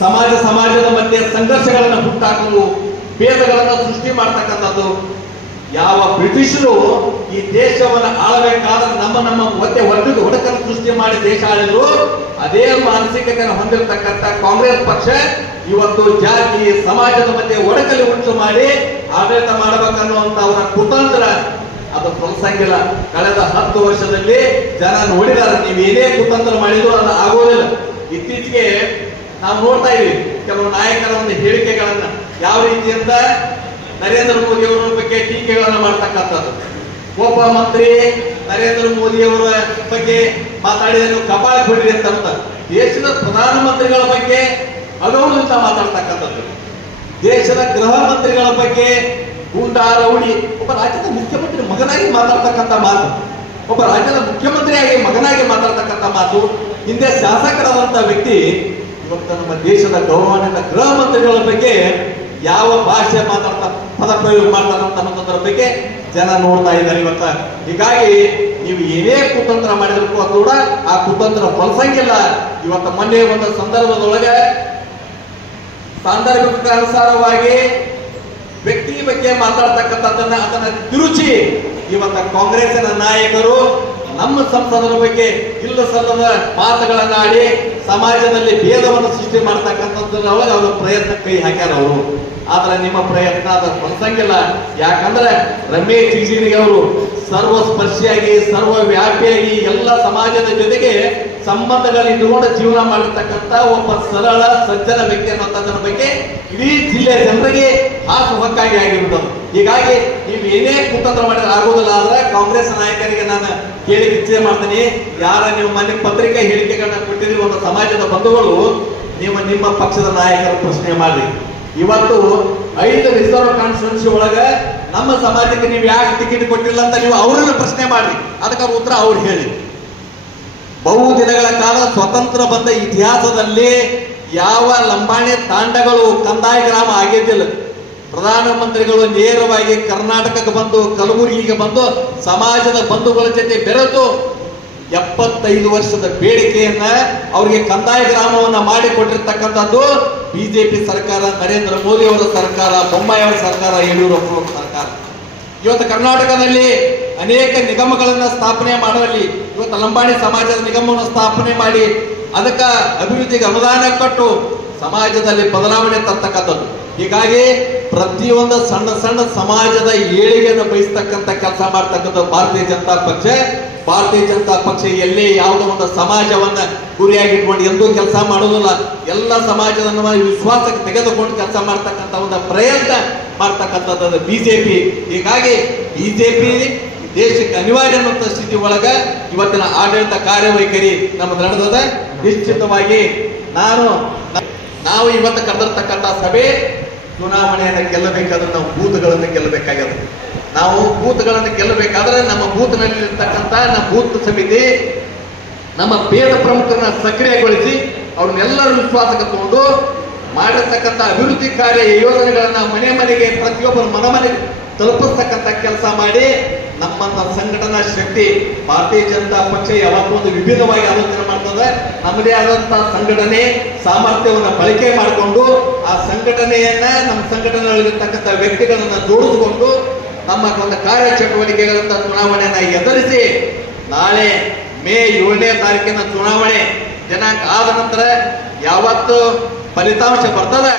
ಸಮಾಜದ ಮಧ್ಯೆ ಸಂಘರ್ಷಗಳನ್ನು ಹುಟ್ಟಾಕಲು, ಭೇದಗಳನ್ನು ಸೃಷ್ಟಿ ಮಾಡ್ತಕ್ಕಂಥದ್ದು. ಯಾವ ಬ್ರಿಟಿಷರು ಈ ದೇಶವನ್ನು ಆಳಬೇಕಾದ್ರೆ ನಮ್ಮ ಒಡಕನ್ನು ಸೃಷ್ಟಿ ಮಾಡಿ ದೇಶ ಆಳಿದ್ರು, ಅದೇ ಮಾನಸಿಕತೆಯನ್ನು ಹೊಂದಿರತಕ್ಕಂಥ ಕಾಂಗ್ರೆಸ್ ಪಕ್ಷ ಇವತ್ತು ಜಾತಿ ಸಮಾಜದ ಮಧ್ಯೆ ಒಡಕಲ್ಲಿ ಉಂಟು ಮಾಡಿ ಆಡಳಿತ ಮಾಡಬೇಕನ್ನುವಂತ ಅವರ ಕುತಂತ್ರ ಅದು ಫಲಿಸಂಗಿಲ್ಲ. ಕಳೆದ 10 ವರ್ಷದಲ್ಲಿ ಜನ ನೋಡಿದಾರೆ, ನೀವು ಏನೇ ಕುತಂತ್ರ ಮಾಡಿದ್ರು ಅದು ಆಗೋದಿಲ್ಲ. ಇತ್ತೀಚೆಗೆ ನಾವು ನೋಡ್ತಾ ಇದೀವಿ ಕೆಲವು ನಾಯಕರ ಒಂದು ಹೇಳಿಕೆಗಳನ್ನ, ಯಾವ ರೀತಿ ಅಂತ ನರೇಂದ್ರ ಮೋದಿ ಅವರ ಬಗ್ಗೆ ಟೀಕೆಗಳನ್ನ ಮಾಡ್ತಕ್ಕಂಥದ್ದು. ಒಬ್ಬ ಮಂತ್ರಿ ನರೇಂದ್ರ ಮೋದಿ ಅವರ ಬಗ್ಗೆ ಮಾತಾಡಿದ ಕಪಾಳ ಬಿಡ್ರಿ ಅಂತ ದೇಶದ ಪ್ರಧಾನಮಂತ್ರಿಗಳ ಬಗ್ಗೆ ಅಗೌರವದಿಂದ ಮಾತಾಡ್ತಕ್ಕಂಥದ್ದು, ದೇಶದ ಗೃಹ ಮಂತ್ರಿಗಳ ಬಗ್ಗೆ ಗೂಂಡಾ ರೌಡಿ, ಒಬ್ಬ ರಾಜ್ಯದ ಮುಖ್ಯಮಂತ್ರಿ ಮಗನಾಗಿ ಮಾತಾಡ್ತಕ್ಕಂಥ ಮಾತು, ಒಬ್ಬ ರಾಜ್ಯದ ಮುಖ್ಯಮಂತ್ರಿಯಾಗಿ ಮಗನಾಗಿ ಮಾತಾಡ್ತಕ್ಕಂಥ ಮಾತು, ಹಿಂದೆ ಶಾಸಕರಾದಂತ ವ್ಯಕ್ತಿ ಇವತ್ತು ನಮ್ಮ ದೇಶದ ಗೌರವಾನ್ವಿತ ಗೃಹ ಮಂತ್ರಿಗಳ ಬಗ್ಗೆ ಯಾವ ಭಾಷೆ ಪದ ಪ್ರಯೋಗ ಮಾಡ್ತಾರೆ ಅಂತ ಅನ್ನೋದ್ರ ಬಗ್ಗೆ ಜನ ನೋಡ್ತಾ ಇದ್ದಾರೆ ಇವತ್ತ. ಹೀಗಾಗಿ ನೀವು ಏನೇ ಕುತಂತ್ರ ಮಾಡಿದ್ರು ಕೂಡ ಆ ಕುತಂತ್ರ ಫಲಿಸಂಗಿಲ್ಲ. ಇವತ್ತು ಮೊನ್ನೆ ಒಂದು ಸಂದರ್ಭದೊಳಗೆ ಸಾಂದರ್ಭಿಕ ಅನುಸಾರವಾಗಿ ವ್ಯಕ್ತಿ ಬಗ್ಗೆ ಮಾತಾಡ್ತಕ್ಕಂಥದ್ದನ್ನ ಅದನ್ನ ತಿರುಚಿ ಇವತ್ತ ಕಾಂಗ್ರೆಸ್ಸಿನ ನಾಯಕರು ನಮ್ಮ ಸಂಸದರ ಬಗ್ಗೆ ಇಲ್ಲ ಸಲ್ಲದ ಮಾತುಗಳನ್ನಾಡಿ ಸಮಾಜದಲ್ಲಿ ಭೇದವನ್ನು ಸೃಷ್ಟಿ ಮಾಡ್ತಕ್ಕಂಥದ್ರೊಳಗೆ ಅವರು ಪ್ರಯತ್ನ ಕೈ ಹಾಕ್ಯಾರ ಅವರು. ಆದ್ರೆ ನಿಮ್ಮ ಪ್ರಯತ್ನ ಅದರ ಫಲಿಸಂಗಿಲ್ಲ. ಯಾಕಂದ್ರೆ ರಮೇಶ್ ಜಿಗಜಿಣಗಿ ಅವರು ಸರ್ವಸ್ಪರ್ಶಿಯಾಗಿ ಸರ್ವವ್ಯಾಪಿಯಾಗಿ ಎಲ್ಲ ಸಮಾಜದ ಜೊತೆಗೆ ಸಂಬಂಧಗಳಿಟ್ಟುಕೊಂಡು ಜೀವನ ಮಾಡಿರ್ತಕ್ಕಂಥ ಒಬ್ಬ ಸರಳ ಸಜ್ಜನ ವ್ಯಕ್ತಿ ಅನ್ನೋದ್ರ ಬಗ್ಗೆ ಇಡೀ ಜಿಲ್ಲೆಯ ಜನರಿಗೆ ಹಾಸುಹೊಕ್ಕಾಗಿ ಆಗಿರುತ್ತದೆ. ಹೀಗಾಗಿ ನೀವು ಏನೇ ಕುತಂತ್ರ ಮಾಡಿದ್ರೆ ಆಗುವುದಿಲ್ಲ. ಆದ್ರೆ ಕಾಂಗ್ರೆಸ್ ನಾಯಕರಿಗೆ ನಾನು ಕೇಳಿ ಇಚ್ಛೆ ಮಾಡ್ತೀನಿ, ಯಾರ ನೀವು ಮನೆ ಪತ್ರಿಕಾ ಹೇಳಿಕೆಗಳನ್ನ ಕೊಟ್ಟಿದ್ರಿ ಒಂದು ಸಮಾಜದ ಬಂಧುಗಳು, ನಿಮ್ಮ ಪಕ್ಷದ ನಾಯಕರ ಪ್ರಶ್ನೆ ಮಾಡಿ. ಇವತ್ತು 5 ರಿಸರ್ವ್ ಕಾನ್ಸ್ಟಿಟ್ಯೂನ್ಸಿ ಒಳಗ ನಮ್ಮ ಸಮಾಜಕ್ಕೆ ನೀವು ಯಾಕೆ ಟಿಕೆಟ್ ಕೊಟ್ಟಿಲ್ಲ ಅಂತ ನೀವು ಅವರನ್ನು ಪ್ರಶ್ನೆ ಮಾಡಿ, ಅದಕ್ಕೆ ಉತ್ತರ ಅವ್ರು ಹೇಳಿ. ಬಹು ದಿನಗಳ ಕಾಲ ಸ್ವತಂತ್ರ ಬಂದ ಇತಿಹಾಸದಲ್ಲಿ ಯಾವ ಲಂಬಾಣಿ ತಾಂಡಗಳು ಕಂದಾಯ ಗ್ರಾಮ ಆಗಿದ್ದಿಲ್ಲ. ಪ್ರಧಾನಮಂತ್ರಿಗಳು ನೇರವಾಗಿ ಕರ್ನಾಟಕಕ್ಕೆ ಬಂದು ಕಲಬುರಗಿಗೆ ಬಂದು ಸಮಾಜದ ಬಂಧುಗಳ ಜೊತೆ ಬೆರೆತು 75 ವರ್ಷದ ಬೇಡಿಕೆಯನ್ನ ಅವರಿಗೆ ಕಂದಾಯ ಗ್ರಾಮವನ್ನ ಮಾಡಿಕೊಟ್ಟಿರ್ತಕ್ಕಂಥದ್ದು ಬಿಜೆಪಿ ಸರ್ಕಾರ, ನರೇಂದ್ರ ಮೋದಿ ಅವರ ಸರ್ಕಾರ, ಬೊಮ್ಮಾಯಿ ಅವರ ಸರ್ಕಾರ, ಯಡಿಯೂರಪ್ಪ ಅವರ ಸರ್ಕಾರ. ಇವತ್ತು ಕರ್ನಾಟಕದಲ್ಲಿ ಅನೇಕ ನಿಗಮಗಳನ್ನ ಸ್ಥಾಪನೆ ಮಾಡುವಲ್ಲಿ ಇವತ್ತು ಲಂಬಾಣಿ ಸಮಾಜದ ನಿಗಮವನ್ನು ಸ್ಥಾಪನೆ ಮಾಡಿ ಅದಕ್ಕೆ ಅಭಿವೃದ್ಧಿಗೆ ಅನುದಾನ ಕೊಟ್ಟು ಸಮಾಜದಲ್ಲಿ ಬದಲಾವಣೆ ತರ್ತಕ್ಕಂಥದ್ದು. ಹೀಗಾಗಿ ಪ್ರತಿಯೊಂದು ಸಣ್ಣ ಸಣ್ಣ ಸಮಾಜದ ಏಳಿಗೆಯನ್ನು ಬಯಸ್ತಕ್ಕಂಥ ಕೆಲಸ ಮಾಡ್ತಕ್ಕಂಥ ಭಾರತೀಯ ಜನತಾ ಪಕ್ಷ. ಭಾರತೀಯ ಜನತಾ ಪಕ್ಷ ಎಲ್ಲೇ ಯಾವುದೋ ಒಂದು ಸಮಾಜವನ್ನ ಗುರಿಯಾಗಿಟ್ಕೊಂಡು ಎಂದೂ ಕೆಲಸ ಮಾಡುವುದಿಲ್ಲ. ಎಲ್ಲ ಸಮಾಜವನ್ನು ವಿಶ್ವಾಸಕ್ಕೆ ತೆಗೆದುಕೊಂಡು ಕೆಲಸ ಮಾಡ್ತಕ್ಕಂಥ ಒಂದು ಪ್ರಯತ್ನ ಮಾಡ್ತಕ್ಕಂಥದ್ದು ಬಿಜೆಪಿ. ಹೀಗಾಗಿ ಬಿಜೆಪಿ ದೇಶಕ್ಕೆ ಅನಿವಾರ್ಯ ಅನ್ನುವಂಥ ಸ್ಥಿತಿ ಒಳಗ ಇವತ್ತಿನ ಆಡಳಿತ ಕಾರ್ಯವೈಖರಿ ನಮ್ಮದು ನಡೆದದ. ನಿಶ್ಚಿತವಾಗಿ ನಾವು ಇವತ್ತು ಕರೆದಿರ್ತಕ್ಕಂಥ ಸಭೆ ಚುನಾವಣೆಯನ್ನು ಗೆಲ್ಲಬೇಕಾದ್ರೆ ನಾವು ಬೂತ್ಗಳನ್ನು ಗೆಲ್ಲಬೇಕಾಗ್ಯದ. ನಾವು ಬೂತ್ಗಳನ್ನು ಗೆಲ್ಲಬೇಕಾದ್ರೆ ನಮ್ಮ ಬೂತ್ನಲ್ಲಿ ಇರ್ತಕ್ಕಂಥ ನಮ್ಮ ಬೂತ್ ಸಮಿತಿ ನಮ್ಮ ಭೇದ ಪ್ರಮುಖರನ್ನ ಸಕ್ರಿಯಗೊಳಿಸಿ ಅವ್ರನ್ನೆಲ್ಲರೂ ವಿಶ್ವಾಸಕ್ಕೆ ತಗೊಂಡು ಮಾಡಿರ್ತಕ್ಕಂಥ ಅಭಿವೃದ್ಧಿ ಕಾರ್ಯ ಯೋಜನೆಗಳನ್ನ ಮನೆ ಮನೆಗೆ ಪ್ರತಿಯೊಬ್ಬರ ಮನೆಗೆ ತಲುಪಿಸ್ತಕ್ಕಂಥ ಕೆಲಸ ಮಾಡಿ ನಮ್ಮಂತ ಸಂಘಟನಾ ಶಕ್ತಿ ಭಾರತೀಯ ಜನತಾ ಪಕ್ಷ ಯಾವಾಗಲೂ ಒಂದು ವಿಭಿನ್ನವಾಗಿ ಆಲೋಚನೆ ಮಾಡ್ತದೆ. ನಮ್ಮದೇ ಆದಂತಹ ಸಂಘಟನೆ ಸಾಮರ್ಥ್ಯವನ್ನು ಬಳಕೆ ಮಾಡಿಕೊಂಡು ಆ ಸಂಘಟನೆಯನ್ನ ನಮ್ಮ ಸಂಘಟನೆಯಲ್ಲಿರ್ತಕ್ಕಂಥ ವ್ಯಕ್ತಿಗಳನ್ನ ಜೋಡಿಸಿಕೊಂಡು ನಮ್ಮ ಒಂದು ಕಾರ್ಯಚಟುವಟಿಕೆಗಳಂತ ಚುನಾವಣೆಯನ್ನ ಎದುರಿಸಿ ನಾಳೆ ಮೇ 7ನೇ ತಾರೀಕಿನ ಚುನಾವಣೆ ದಿನಾಂಕ ಆದ ನಂತರ ಯಾವತ್ತು ಫಲಿತಾಂಶ ಬರ್ತದೆ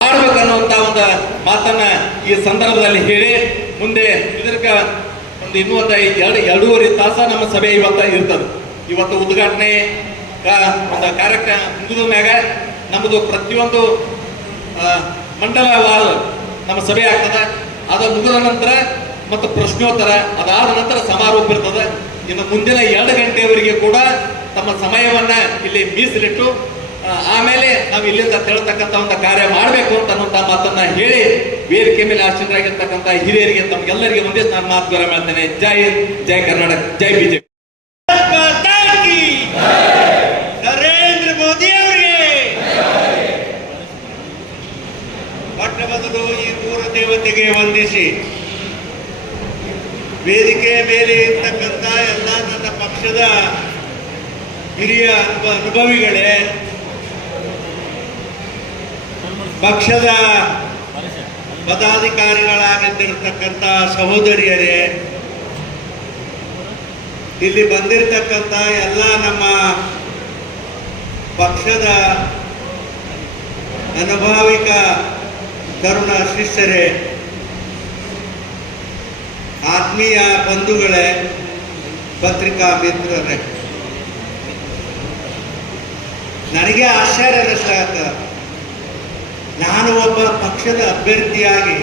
ಮಾಡಬೇಕನ್ನುವಂತ ಒಂದು ಮಾತನ್ನ ಈ ಸಂದರ್ಭದಲ್ಲಿ ಹೇಳಿ ಮುಂದೆ ಇದಕ್ಕೆ ಒಂದು ಇನ್ನೊಂದು 2.5 ತಾಸ ನಮ್ಮ ಸಭೆ ಇವತ್ತು ಇರ್ತದೆ. ಇವತ್ತು ಉದ್ಘಾಟನೆ ಒಂದು ಕಾರ್ಯಕ್ರಮ ಮುಗಿದ ಮ್ಯಾಗ ನಮ್ಮದು ಪ್ರತಿಯೊಂದು ಮಂಡಲವಾದ ನಮ್ಮ ಸಭೆ ಆಗ್ತದೆ. ಅದು ಮುಗಿದ ನಂತರ ಮತ್ತು ಪ್ರಶ್ನೋತ್ತರ, ಅದಾದ ನಂತರ ಸಮಾರೋಪ ಇರ್ತದೆ. ಇನ್ನು ಮುಂದಿನ 2 ಗಂಟೆಯವರೆಗೆ ಕೂಡ ತಮ್ಮ ಸಮಯವನ್ನ ಇಲ್ಲಿ ಮೀಸಲಿಟ್ಟು ಆಮೇಲೆ ನಾವು ಇಲ್ಲಿಂದ ತೆರಳತಕ್ಕಂಥ ಒಂದು ಕಾರ್ಯ ಮಾಡಬೇಕು ಅಂತ ಅನ್ನುವಂಥ ಮಾತನ್ನ ಹೇಳಿ ವೇದಿಕೆ ಮೇಲೆ ಆಶ್ಚರ್ಯರಾಗಿರ್ತಕ್ಕಂಥ ಹಿರಿಯರಿಗೆ ತಮ್ಗೆಲ್ಲರಿಗೆ ಒಂದೇ ನಾನು ಮಾತು ಮಾಡ್ತೇನೆ. ಜೈ ಹಿಂದ್, ಜೈ ಕರ್ನಾಟಕ, ಜೈ ಬಿಜೆಪಿ. ನರೇಂದ್ರ ಮೋದಿ ಅವರಿಗೆ ಪಟ್ಟ ಬದಲು ಈ ಮೂರ ದೇವತೆಗೆ ವಂದಿಸಿ ವೇದಿಕೆಯ ಮೇಲೆ ಇರ್ತಕ್ಕಂಥ ಎಲ್ಲ ನನ್ನ ಪಕ್ಷದ ಹಿರಿಯ ಅನುಭವಿಗಳೇ, ಪಕ್ಷದ ಪದಾಧಿಕಾರಿಗಳಾಗಿದ್ದಿರ್ತಕ್ಕಂಥ ಸಹೋದರಿಯರೇ, ಇಲ್ಲಿ ಬಂದಿರತಕ್ಕಂಥ ಎಲ್ಲ ನಮ್ಮ ಪಕ್ಷದ ಅನುಭಾವಿಕ ತರುಣ ಶಿಷ್ಯರೇ, ಆತ್ಮೀಯ ಬಂಧುಗಳೇ, ಪತ್ರಿಕಾ ಮಿತ್ರರೇ, ನನಗೆ ಆಶ್ಚರ್ಯ ಅನಿಸ್ಲಾಗ್ತದೆ. ನಾನು ಒಬ್ಬ ಪಕ್ಷದ ಅಭ್ಯರ್ಥಿಯಾಗಿ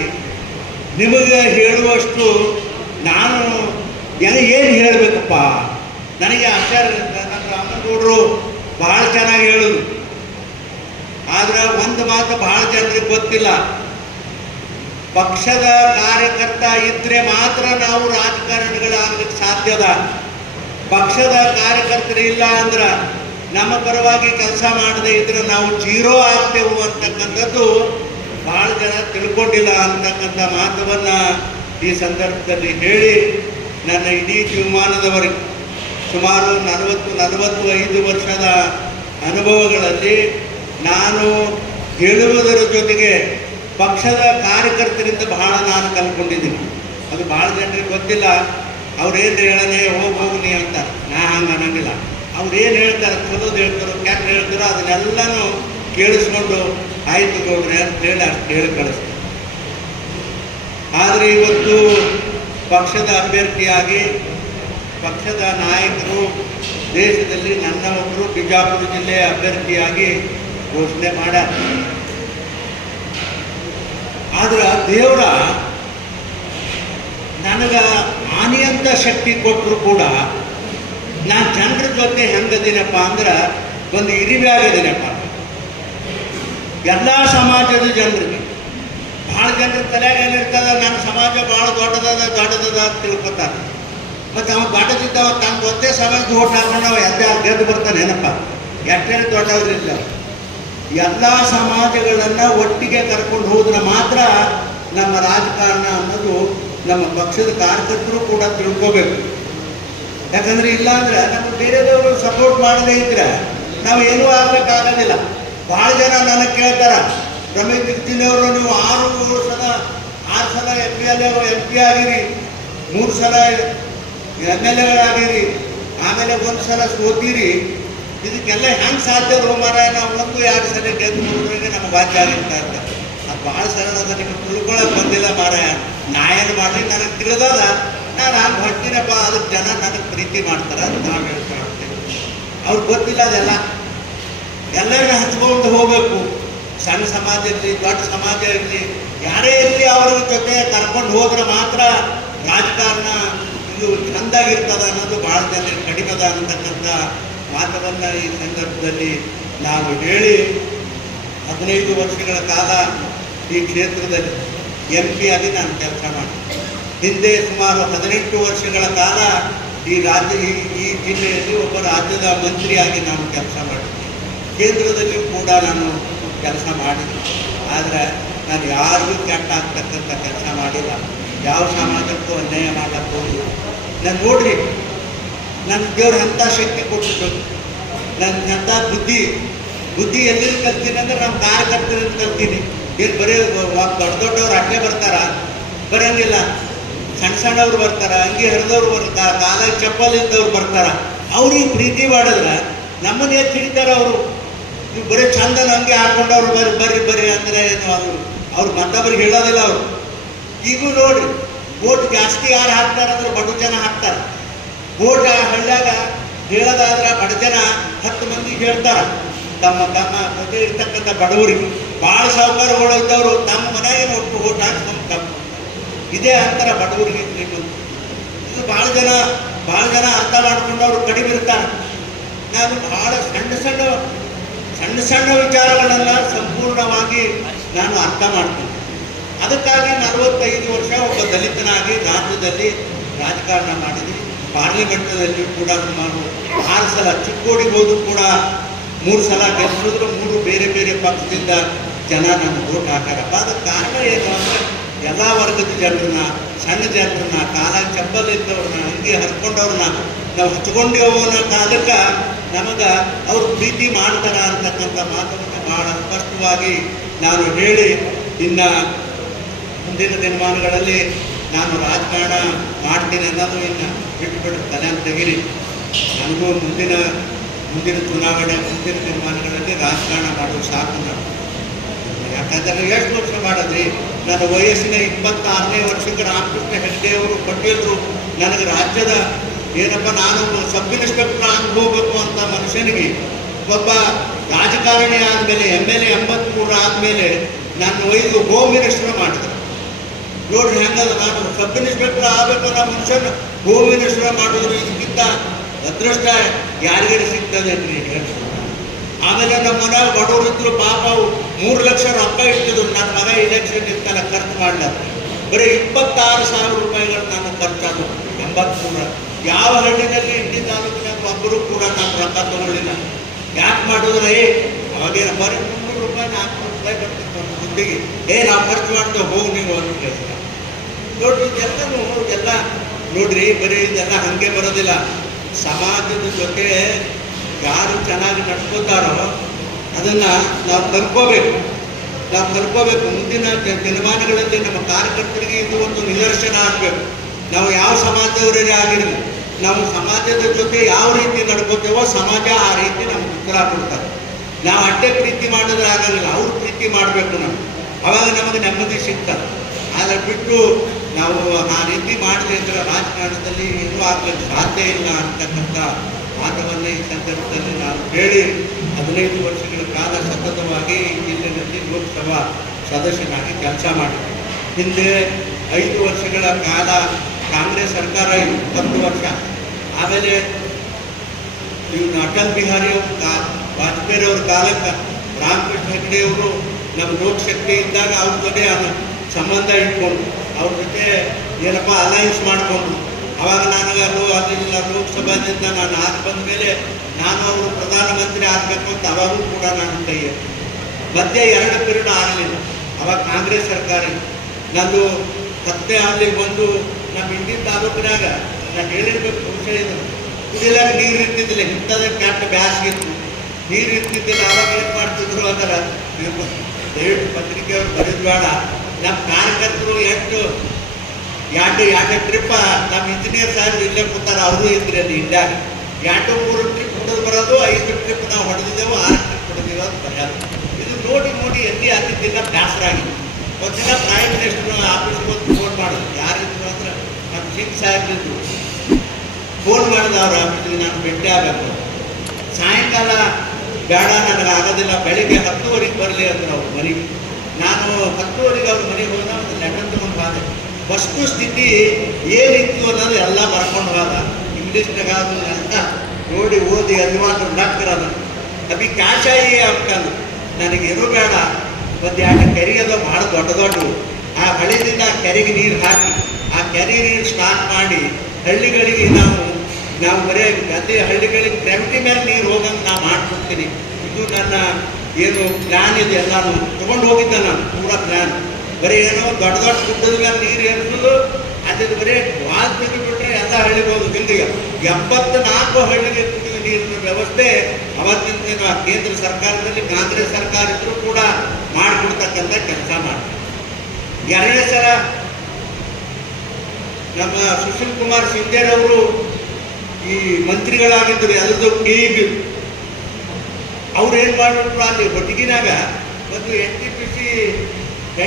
ನಿಮಗೆ ಹೇಳುವಷ್ಟು ನಾನು ಏನು ಹೇಳಬೇಕಪ್ಪ, ನನಗೆ ಆಶ್ಚರ್ಯ ಇರುತ್ತೆ. ನನ್ನ ರಾಮನಗೌಡರು ಭಾಳ ಚೆನ್ನಾಗಿ ಹೇಳೋದು, ಆದ್ರೆ ಒಂದು ಮಾತು ಭಾಳ ಜನರಿಗೆ ಗೊತ್ತಿಲ್ಲ. ಪಕ್ಷದ ಕಾರ್ಯಕರ್ತ ಇದ್ರೆ ಮಾತ್ರ ನಾವು ರಾಜಕಾರಣಿಗಳಾಗಲಿಕ್ಕೆ ಸಾಧ್ಯದ. ಪಕ್ಷದ ಕಾರ್ಯಕರ್ತರು ಇಲ್ಲ ಅಂದ್ರೆ ನಮ್ಮ ಪರವಾಗಿ ಕೆಲಸ ಮಾಡದೇ ಇದ್ರೆ ನಾವು ಜೀರೋ ಆಗ್ತೇವೆ ಅಂತಕ್ಕಂಥದ್ದು ಭಾಳ ಜನ ತಿಳ್ಕೊಂಡಿಲ್ಲ ಅಂತಕ್ಕಂಥ ಮಾತವನ್ನು ಈ ಸಂದರ್ಭದಲ್ಲಿ ಹೇಳಿ, ನನ್ನ ಇಡೀ ಜೀವಮಾನದವರೆಗೆ ಸುಮಾರು 40-45 ವರ್ಷದ ಅನುಭವಗಳಲ್ಲಿ ನಾನು ಹೇಳುವುದರ ಜೊತೆಗೆ ಪಕ್ಷದ ಕಾರ್ಯಕರ್ತರಿಂದ ಬಹಳ ನಾನು ಕಲ್ತ್ಕೊಂಡಿದ್ದೀನಿ. ಅದು ಭಾಳ ಜನರಿಗೆ ಗೊತ್ತಿಲ್ಲ. ಅವ್ರೇನು ಹೇಳನೆ ಹೋಗ್ನಿ ಅಂತ, ನಾ ಹಂಗೆ ಅನ್ನಂಗಿಲ್ಲ. ಅವ್ರು ಏನು ಹೇಳ್ತಾರೆ, ಚಲೋದು ಹೇಳ್ತಾರೋ ಕೆಟ್ಟ ಹೇಳ್ತಾರೋ ಅದನ್ನೆಲ್ಲನೂ ಕೇಳಿಸ್ಕೊಂಡು ಆಯ್ತು ಗೌಡ್ರೆ ಅಂತ ಹೇಳಿ ಅಷ್ಟು ಹೇಳಿ ಕಳಿಸ್ತಾರೆ. ಆದರೆ ಇವತ್ತು ಪಕ್ಷದ ಅಭ್ಯರ್ಥಿಯಾಗಿ ಪಕ್ಷದ ನಾಯಕರು ದೇಶದಲ್ಲಿ ನನ್ನ ಒಬ್ಬರು ಬಿಜಾಪುರ ಜಿಲ್ಲೆಯ ಅಭ್ಯರ್ಥಿಯಾಗಿ ಘೋಷಣೆ ಮಾಡ್ಯಾರ. ಆದ್ರೆ ದೇವರ ನನಗೆ ಆನಿಯಂತ ಶಕ್ತಿ ಕೊಟ್ಟರು ಕೂಡ ನಾನು ಜನರ ಜೊತೆ ಹೆಂಗದೀನಪ್ಪ ಅಂದ್ರೆ ಒಂದು ಇರಿವ್ಯಾಗದೀನಪ್ಪ. ಎಲ್ಲ ಸಮಾಜದ ಜನರಿಗೆ ಭಾಳ ಜನರ ತಲೆಯಾಗ ಏನಿರ್ತದ, ನನ್ನ ಸಮಾಜ ಭಾಳ ದೊಡ್ಡದದ ಅಂತ ತಿಳ್ಕೊತಾರೆ. ಮತ್ತು ಅವ ದೊಡ್ಡದಿದ್ದವ ತನ್ನ ಒಂದೇ ಸಮಾಜದ ಓಟ್ ಹಾಕೊಂಡು ಅವ ಗೆದ್ದು ಬರ್ತಾನೆ. ಏನಪ್ಪ ಎಷ್ಟೇ ದೊಡ್ಡವರಿಲ್ಲ, ಎಲ್ಲ ಸಮಾಜಗಳನ್ನು ಒಟ್ಟಿಗೆ ಕರ್ಕೊಂಡು ಹೋದ್ರೆ ಮಾತ್ರ ನಮ್ಮ ರಾಜಕಾರಣ ಅನ್ನೋದು ನಮ್ಮ ಪಕ್ಷದ ಕಾರ್ಯಕರ್ತರು ಕೂಡ ತಿಳ್ಕೋಬೇಕು. ಯಾಕಂದ್ರೆ ಇಲ್ಲಾಂದ್ರೆ ನಮಗೆ ಬೇರೆದವರು ಸಪೋರ್ಟ್ ಮಾಡದೇ ಇದ್ರೆ ನಾವು ಏನೂ ಆಗ್ಲಿಕ್ಕಾಗೋದಿಲ್ಲ. ಭಾಳ ಜನ ನನಗೆ ಕೇಳ್ತಾರ, ರಮೇಶ್ ಜಿಗಜಿನವರು ನೀವು 6 ಸಲ MP ಆಗಿರಿ, 3 ಸಲ MLA ಆಮೇಲೆ 1 ಸಲ ಸೋತೀರಿ, ಇದಕ್ಕೆಲ್ಲ ಹೆಂಗೆ ಸಾಧ್ಯ ಮಾರ? ನಾವು 1-2 ಸಲ ಗೆದ್ದು ಮುಗಿದ್ರೆ ನಮ್ಗೆ ವಾದ್ಯ ಆಗಿರ್ತಾ ಇರ್ತಾರೆ. ಅದು ಭಾಳ ಸರಳ ಅದ, ನಿಮಗೆ ತಿಳ್ಕೊಳಕ್ಕೆ ಬಂದಿಲ್ಲ ಮಾರಾಯ. ನಾ ಏನು ಮಾಡಿ ನನಗೆ ತಿಳಿದದ, ನಾನು ಹಂಗೆ ಹೊಡ್ತೀನಪ್ಪ, ಅದಕ್ಕೆ ಜನ ನನಗೆ ಪ್ರೀತಿ ಮಾಡ್ತಾರೆ ಅಂತ ನಾವು ಹೇಳ್ತಾ ಇರ್ತೇವೆ. ಅವ್ರಿಗೆ ಗೊತ್ತಿಲ್ಲ ಅದೆಲ್ಲ. ಎಲ್ಲರನ್ನ ಹಚ್ಕೊಂಡು ಹೋಗಬೇಕು. ಸಣ್ಣ ಸಮಾಜ ಇರಲಿ, ದೊಡ್ಡ ಸಮಾಜ ಇರಲಿ, ಯಾರೇ ಇರಲಿ, ಅವ್ರ ಜೊತೆ ಕರ್ಕೊಂಡು ಹೋದ್ರೆ ಮಾತ್ರ ರಾಜಕಾರಣ ಇದು ಚೆಂದಾಗಿರ್ತದ ಅನ್ನೋದು ಭಾಳ ಜನ ಕಡಿಮೆದ ಅಂತಕ್ಕಂಥ ಮಾತವನ್ನು ಈ ಸಂದರ್ಭದಲ್ಲಿ ನಾವು ಹೇಳಿ, 15 ವರ್ಷಗಳ ಕಾಲ ಈ ಕ್ಷೇತ್ರದಲ್ಲಿ MP ಆಗಿ ನಾನು ಕೆಲಸ ಮಾಡಿ, ಹಿಂದೆ ಸುಮಾರು 18 ವರ್ಷಗಳ ಕಾಲ ಈ ಜಿಲ್ಲೆಯಲ್ಲಿ ಒಬ್ಬ ರಾಜ್ಯದ ಮಂತ್ರಿಯಾಗಿ ನಾನು ಕೆಲಸ ಮಾಡಿದ್ದೆ. ಕೇಂದ್ರದಲ್ಲಿಯೂ ಕೂಡ ನಾನು ಕೆಲಸ ಮಾಡಿದ್ದೆ. ಆದರೆ ನಾನು ಯಾರಿಗೂ ಕೆಟ್ಟ ಆಗ್ತಕ್ಕಂಥ ಕೆಲಸ ಮಾಡಿಲ್ಲ, ಯಾವ ಸಮಾಜಕ್ಕೂ ಅನ್ಯಾಯ ಮಾಡಕ್ಕೆ ಹೋಗಿಲ್ಲ. ನಾನು ನೋಡ್ರಿ, ನನ್ನ ದೇವ್ರು ಎಂಥ ಶಕ್ತಿ ಕೊಟ್ಟಿದ್ದು, ನನ್ನ ಎಂಥ ಬುದ್ಧಿ ಎಲ್ಲಿ ಕಲ್ತೀನಿ ಅಂದ್ರೆ ನಮ್ಮ ಕಾರ್ಯಕರ್ತರಿಂದ ಕಲ್ತೀನಿ. ಏನು ಬರೀ ದೊಡ್ಡವ್ರು ಅಡ್ಡೆ ಬರ್ತಾರ? ಬರೋಂಗಿಲ್ಲ. ಸಣ್ಣವ್ರು ಬರ್ತಾರ, ಅಂಗಿ ಹರಿದವ್ರು ಬರ್ತಾರ, ಕಾಲಾಗಿ ಚಪ್ಪಲ್ ಇದ್ದವ್ರು ಬರ್ತಾರ. ಅವ್ರಿಗೆ ಪ್ರೀತಿ ಮಾಡಿದ್ರೆ ನಮ್ಮನ್ನೇ ತಿಳಿತಾರ. ಅವರು ನೀವು ಬರೀ ಚಂದನ ಹಂಗೆ ಹಾಕೊಂಡವ್ರು ಬರ್ರಿ ಅಂದರೆ ಏನು ಅವ್ರು ಮತ್ತೊಬ್ಬರಿಗೆ ಹೇಳೋದಿಲ್ಲ. ಅವರು ಈಗೂ ನೋಡ್ರಿ, ವೋಟ್ ಜಾಸ್ತಿ ಯಾರು ಹಾಕ್ತಾರಂದ್ರೆ ಬಡ ಜನ ಹಾಕ್ತಾರೆ. ವೋಟ್ ಹಳ್ಳ್ಯಾಗ ಹೇಳೋದಾದ್ರೆ ಬಡ ಜನ 10 ಮಂದಿಗೆ ಹೇಳ್ತಾರೆ, ತಮ್ಮ ಜೊತೆ ಇರ್ತಕ್ಕಂಥ ಬಡವರಿಗೆ. ಭಾಳ ಸಾಹುಕಾರಗಳು ಇದ್ದವರು ತಮ್ಮ ಮನೆಗೆ ಒಟ್ಟು ವೋಟ್ ಹಾಕ್ಕೊಂಡು ತಪ್ಪು. ಇದೇ ಅಂತರ ಬಡವರಿಗೆ ಶ್ರೀಮಂತ. ಇದು ಭಾಳ ಜನ ಅರ್ಥ ಮಾಡ್ಕೊಂಡವ್ರು ಕಡಿಮೆ ಇರ್ತಾರೆ. ನಾನು ಭಾಳ ಸಣ್ಣ ವಿಚಾರಗಳೆಲ್ಲ ಸಂಪೂರ್ಣವಾಗಿ ನಾನು ಅರ್ಥ ಮಾಡ್ತೀನಿ. ಅದಕ್ಕಾಗಿ 45 ವರ್ಷ ಒಬ್ಬ ದಲಿತನಾಗಿ ರಾಜ್ಯದಲ್ಲಿ ರಾಜಕಾರಣ ಮಾಡಿದ್ವಿ. ಪಾರ್ಲಿಮೆಂಟ್ನಲ್ಲಿ ಕೂಡ ಸುಮಾರು 6 ಸಲ, ಚಿಕ್ಕೋಡಿಗೆ ಹೋದ್ರು ಕೂಡ 3 ಸಲ ಗೆಲ್ಲಿಸಿದ್ರು. 3 ಬೇರೆ ಬೇರೆ ಪಕ್ಷದಿಂದ ಜನ ನನ್ನ ವೋಟ್ ಹಾಕಾರಪ್ಪ. ಅದಕ್ಕೆ ಕಾರಣ ಏನು ಅಂದರೆ ಎಲ್ಲ ವರ್ಗದ ಜನರನ್ನ, ಸಣ್ಣ ಜನರನ್ನ, ಕಾಲ ಚಪ್ಪಲ್ ಇದ್ದವ್ರನ್ನ, ಅಂಗಿ ಹರ್ಕೊಂಡವ್ರನ್ನ ನಾವು ಹಚ್ಕೊಂಡೇವೋ ಕಾಲಕ್ಕೆ ನಮಗೆ ಅವ್ರು ಪ್ರೀತಿ ಮಾಡ್ತಾರ ಅಂತಕ್ಕಂಥ ಮಾತನ್ನು ಭಾಳ ಸ್ಪಷ್ಟವಾಗಿ ನಾನು ಹೇಳಿ, ಇನ್ನು ಮುಂದಿನ ದಿನಮಾನಗಳಲ್ಲಿ ನಾನು ರಾಜಕಾರಣ ಮಾಡ್ತೀನಿ ಅನ್ನೋದು ಇನ್ನು ಬಿಟ್ಟು ತಲೆ ಅಂತ ತೆಗೀರಿ. ನನಗೂ ಮುಂದಿನ ಚುನಾವಣೆ ಮುಂದಿನ ದಿನಮಾನಗಳಲ್ಲಿ ರಾಜಕಾರಣ ಮಾಡೋದು ಸಾಕು ನಾನು. ಯಾಕಂದರೆ ಎಷ್ಟು ವರ್ಷ ಮಾಡಿದ್ರಿ? ನನ್ನ ವಯಸ್ಸಿನ 26ನೇ ವರ್ಷಕ್ಕೆ ರಾಮಕೃಷ್ಣ ಹೆಗ್ಡೆ ಅವರು ಕೊಟ್ಟಿದ್ರು ನನಗೆ ರಾಜ್ಯದ ಏನಪ್ಪ ನಾನು ಸಬ್ ಇನ್ಸ್ಪೆಕ್ಟರ್ ಆಗಿ ಹೋಗ್ಬೇಕು ಅಂತ ಮನುಷ್ಯನಿಗೆ ಒಬ್ಬ ರಾಜಕಾರಣಿ ಆದಮೇಲೆ MLA 83 ಆದಮೇಲೆ ನನ್ನ ಒಯ್ದು ಹೋಮ್ ಮಿನಿಸ್ಟರ್ ಮಾಡಿದ್ರು. ನೋಡ್ರಿ ಹೆಂಗದ, ನಾನು ಸಬ್ ಇನ್ಸ್ಪೆಕ್ಟರ್ ಆಗಬೇಕು ಅನ್ನೋ ಮನುಷ್ಯನ ಹೋಮ್ ಮಿನಿಸ್ಟರ್ ಮಾಡಿದ್ರು. ಇದಕ್ಕಿಂತ ಅದೃಷ್ಟ ಯಾರಿಗಾರು ಸಿಗ್ತದೆ ಹೇಳಿ. ಆಮೇಲೆ ನಮ್ಮ ಮನೆ ಬಡವರಿದ್ರು, ಪಾಪ 3 ಲಕ್ಷ ರೊಕ್ಕ ಇಟ್ಟಿದ್ರು. ನನ್ನ ಮಗ ಇಲೆಕ್ಷನ್ ಇರ್ತಾನ ಖರ್ಚು ಮಾಡಲಾರ ಬರೀ 26,000 ರೂಪಾಯಿಗಳು ನಾನು ಖರ್ಚಾದ್ರು 83. ಯಾವ ಹಳ್ಳಿನಲ್ಲಿ ಇಂಡಿ ತಾಲೂಕಿನಾಗ ಒಬ್ಬರು ಕೂಡ ನಾನು ರೊಕ್ಕ ತಗೊಳ್ಳಿಲ್ಲ. ಯಾಕೆ ಮಾಡಿದ್ರೆ ಅವಾಗೇನು ಬರೀ 300 ರೂಪಾಯಿ 400 ರೂಪಾಯಿ ಬರ್ತಿತ್ತು ದುಡ್ಡಿಗೆ. ನಾವು ಖರ್ಚು ಮಾಡ್ತೇವೆ, ಹೋಗಿ ನೀವು ಅಂತ ಹೇಳ್ತಾರೆ. ನೋಡ್ರಿ ಎಲ್ಲ ನೋಡ್ರಿ, ಬರೀ ಇದೆಲ್ಲ ಹಾಗೆ ಬರೋದಿಲ್ಲ. ಸಮಾಜದ ಜೊತೆ ಯಾರು ಚೆನ್ನಾಗಿ ನಡ್ಕೋತಾರೋ ಅದನ್ನು ನಾವು ಕಲ್ಕೋಬೇಕು. ಮುಂದಿನ ದಿನಮಾನಗಳಲ್ಲಿ ನಮ್ಮ ಕಾರ್ಯಕರ್ತರಿಗೆ ಇದು ಒಂದು ನಿದರ್ಶನ ಆಗಬೇಕು. ನಾವು ಯಾವ ಸಮಾಜದವರೇ ಆಗಿರಲಿ, ನಾವು ಸಮಾಜದ ಜೊತೆ ಯಾವ ರೀತಿ ನಡ್ಕೋತೇವೋ ಸಮಾಜ ಆ ರೀತಿ ನಮ್ಗೆ ಉತ್ತರ ಕೊಡ್ತಾರೆ. ನಾವು ಅಡ್ಡೆ ಪ್ರೀತಿ ಮಾಡಿದ್ರೆ ಆಗಂಗಿಲ್ಲ, ಅವ್ರು ಪ್ರೀತಿ ಮಾಡಬೇಕು ನಾವು, ಅವಾಗ ನಮಗೆ ನೆಮ್ಮದಿ ಸಿಗ್ತದೆ. ಆದರೆ ಬಿಟ್ಟು ನಾವು ಆ ರೀತಿ ಮಾಡದೆ ಇದ್ರೆ ರಾಜಕಾರಣದಲ್ಲಿ ಏನೂ ಆಗಲಿಕ್ಕೆ ಸಾಧ್ಯ ಇಲ್ಲ ಅಂತಕ್ಕಂಥ ಮಾತವನ್ನು ಈ ಸಂದರ್ಭದಲ್ಲಿ ನಾನು ಹೇಳಿ 15 ವರ್ಷಗಳ ಕಾಲ ಸತತವಾಗಿ ಈ ಜಿಲ್ಲೆಯಲ್ಲಿ ಲೋಕಸಭಾ ಸದಸ್ಯನಾಗಿ ಕೆಲಸ ಮಾಡಿದೆ. ಹಿಂದೆ 5 ವರ್ಷಗಳ ಕಾಲ ಕಾಂಗ್ರೆಸ್ ಸರ್ಕಾರ 10 ವರ್ಷ. ಆಮೇಲೆ ಇವನು ಅಟಲ್ ಬಿಹಾರಿ ವಾಜಪೇಯಿ ಅವ್ರ ಕಾಲಕ್ಕೆ ರಾಮಕೃಷ್ಣ ಹೆಗ್ಡೆ ಅವರು ನಮ್ಮ ಲೋಕಶಕ್ತಿ ಇದ್ದಾಗ ಅವ್ರ ಜೊತೆ ಸಂಬಂಧ ಇಟ್ಕೊಂಡು ಅವ್ರ ಜೊತೆ ಏನಪ್ಪ ಅಲೈನ್ಸ್ ಮಾಡಿಕೊಂಡು ಅವಾಗ ನನಗೆ ಅಲ್ಲಿಲ್ಲ ಲೋಕಸಭಾದಿಂದ ನಾನು ಆಗಿ ಬಂದ ಮೇಲೆ ನಾನು ಅವರು ಪ್ರಧಾನಮಂತ್ರಿ ಆಗಬೇಕು ಅಂತ ಅವಾಗೂ ಕೂಡ ನಾನು ಕೈಯ ಮಧ್ಯೆ 2 ಪೀರಿಯಡ್ ಆಗಲಿಲ್ಲ. ಅವಾಗ ಕಾಂಗ್ರೆಸ್ ಸರ್ಕಾರ ನಂದು ಮತ್ತೆ ಅಲ್ಲಿ ಬಂದು ನಮ್ಮ ಇಂಡಿ ತಾಲೂಕಿನಾಗ ನಾನು ಹೇಳಿರ್ಬೇಕು ವಿಷಯ ಇದು. ಕುಡಿಯಲಾಗ ನೀರು ಇರ್ತಿದ್ದಿಲ್ಲ, ಇಂಥದ ಕೆಟ್ಟ ಬ್ಯಾಸ್ಗಿತ್ತು, ನೀರು ಇರ್ತಿದ್ದಿಲ್ಲ. ಅವಾಗ ಏನು ಮಾಡ್ತಿದ್ರು ಅಂದ್ರೆ ದಯವಿಟ್ಟು ಪತ್ರಿಕೆಯವ್ರು ಬರೆದು ಬೇಡ, ನಮ್ಮ ಕಾರ್ಯಕರ್ತರು ಎರಡು ಟ್ರಿಪ್ ನಮ್ಮ ಇಂಜಿನಿಯರ್ ಸಾಹೇಬ್ ಇಲ್ಲೇ ಕೂತಾರ, ಅವರು ಇದ್ರಿ ಅಲ್ಲಿ ಇಂಡಿಯಾಗ 2-3 ಟ್ರಿಪ್ ಹೊಡೆದು ಬರೋದು, 5 ಟ್ರಿಪ್ ನಾವು ಹೊಡೆದಿದ್ದೆವು, 6 ಟ್ರಿಪ್ ಹೊಡೆದಿದ್ದೆವು ಅಂತ ಬರೆಯೋದು. ಇದು ನೋಡಿ ಎಲ್ಲಿ ಆಗಿದ್ದಿಲ್ಲ, ಬೇಸರ ಆಗಿದೆ. ಒಂದಿನ ಪ್ರೈಮ್ ಮಿನಿಸ್ಟರ್ ಆಫೀಸ್ಗೆ ಒಂದು ಫೋನ್ ಮಾಡೋದು, ಯಾರಿದ್ರು ಅಂದ್ರೆ ನಮ್ಮ ಸಿಂಗ್ ಸಾಹೇಬ್ರಿದ್ರು. ಫೋನ್ ಮಾಡಿದ ಅವ್ರ ಆಫೀಸಿಗೆ ನಾನು ಭೇಟಿ ಆಗಬೇಕು. ಸಾಯಂಕಾಲ ಬೇಡ ನನಗೆ ಆಗೋದಿಲ್ಲ, ಬೆಳಿಗ್ಗೆ 10:00 ಬರಲಿ ಅಂದ್ರೆ ಅವ್ರ ಮನೆಗೆ. ನಾನು 10:00 ಅವ್ರ ಮನೆಗೆ ಹೋದ ಒಂದು ಲೆಟರ್ ತಗೊಂಡು ಹೋದೆ. ವಸ್ತು ಸ್ಥಿತಿ ಏನಿತ್ತು ಅನ್ನೋದು ಎಲ್ಲ ಬರ್ಕೊಂಡು ಹೋದ. ಇಂಗ್ಲೀಷ್ನಾಗ ಎಲ್ಲ ನೋಡಿ ಓದಿ ಅದು ಮಾತ್ರ ಡಾಕ್ಟರ್ ಅದ ಅಭಿ ಕ್ಯಾಶಾಯಿ ಅಂದ್ಕೊಂಡು ನನಗೇನು ಬೇಡ, ಒಂದು 2 ಕೆರೆ ಅದು ಭಾಳ ದೊಡ್ಡವು. ಆ ಹಳ್ಳಿದಿಂದ ಆ ಕೆರೆಗೆ ನೀರು ಹಾಕಿ ಆ ಕೆರೆ ನೀರು ಸ್ಟಾರ್ಟ್ ಮಾಡಿ ಹಳ್ಳಿಗಳಿಗೆ ನಾವು ಬರೀ ಅಲ್ಲಿ ಹಳ್ಳಿಗಳಿಗೆ ಗ್ರಾವಿಟಿ ಮೇಲೆ ನೀರು ಹೋಗಂಗೆ ನಾನು ಮಾಡ್ಕೊಡ್ತೀನಿ. ಇದು ನನ್ನ ಏನು ಪ್ಲ್ಯಾನ್ ಇದೆ, ಎಲ್ಲಾನು ತೊಗೊಂಡು ಹೋಗಿದ್ದೆ ನಾನು, ಪೂರಾ ಪ್ಲ್ಯಾನ್. ಬರೀ ಏನೋ ದೊಡ್ಡ ಗುಡ್ಡದ ಮೇಲೆ ನೀರು ಏರಿಸೋದು, ಅದ್ರ ಬರೀ ವಾಲ್ ತೆಗೆದುಬಿಟ್ರೆ ಎಲ್ಲ ಹಳ್ಳಿಗೆ ಹೋಗೋದು. ಇಲ್ಲಿಗೆ 74 ಹಳ್ಳಿಗೆ ಕುಡಿಯುವ ನೀರಿನ ವ್ಯವಸ್ಥೆ ಅವತ್ತಿನ ದಿನ ಕೇಂದ್ರ ಸರ್ಕಾರದಲ್ಲಿ ಕಾಂಗ್ರೆಸ್ ಸರ್ಕಾರ ಇದ್ರೂ ಕೂಡ ಮಾಡಿಕೊಡ್ತಕ್ಕಂಥ ಕೆಲಸ ಮಾಡ್ತಾರೆ. 2ನೇ ಸಲ ನಮ್ಮ ಸುಶೀಲ್ ಕುಮಾರ್ ಶಿಂದೇರವರು ಈ ಮಂತ್ರಿಗಳಾಗಿದ್ದರು, ಎಲ್ಲದು ಈಗ ಅವ್ರು ಏನು ಮಾಡಿಬಿಟ್ರು, ಅಲ್ಲಿ ಒಟ್ಟಿಗಿನಾಗ ಒಂದು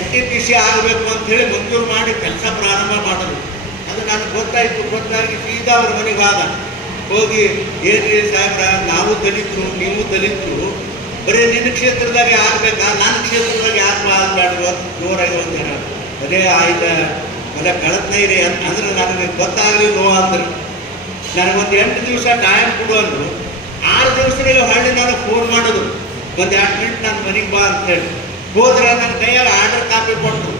NTPC ಆಗಬೇಕು ಅಂಥೇಳಿ ಮಂಜೂರು ಮಾಡಿ ಕೆಲಸ ಪ್ರಾರಂಭ ಮಾಡಿದ್ರು. ಅದು ನನಗೆ ಗೊತ್ತಾಗಿ ಸೀದಾ ಅವ್ರ ಮನೆಗೆ ಹೋಗಿ ಏನ್ರಿ ಸಾಹೇಬ್ರ, ನಾವು ದಲಿತರು ನೀವು ದಲಿತರು, ಬರೀ ನಿನ್ನ ಕ್ಷೇತ್ರದಾಗ ಆಗ್ಬೇಕಾ, ನನ್ನ ಕ್ಷೇತ್ರದಾಗ ಯಾಕೆ ಆಗಬೇಡ ಜೋರಾಗಿ ಒಂದು ಜನ ಬರೇ ಆಯ್ತು ಬರೀ ಕಳತ್ನೈರಿ ಅಂದ್ರೆ ನನಗೆ ಗೊತ್ತಾಗಲಿಲ್ಲ ಅಂದ್ರೆ ನನಗೊಂದು 8 ದಿವಸ ಟೈಮ್ ಕೊಡು ಅಂದರು. 6 ದಿವಸದಲ್ಲಿ ಹೊಳ್ಳಿ ನನಗೆ ಫೋನ್ ಮಾಡೋದು, ಒಂದು 2 ಮಿನಿಟ್ ನನ್ನ ಮನೆಗೆ ಬಾ ಅಂತೇಳಿ. ಹೋದ್ರೆ ನನ್ನ ಕೈಯಾಗ ಆರ್ಡರ್ ಕಾಪಿ ಕೊಟ್ಟರು.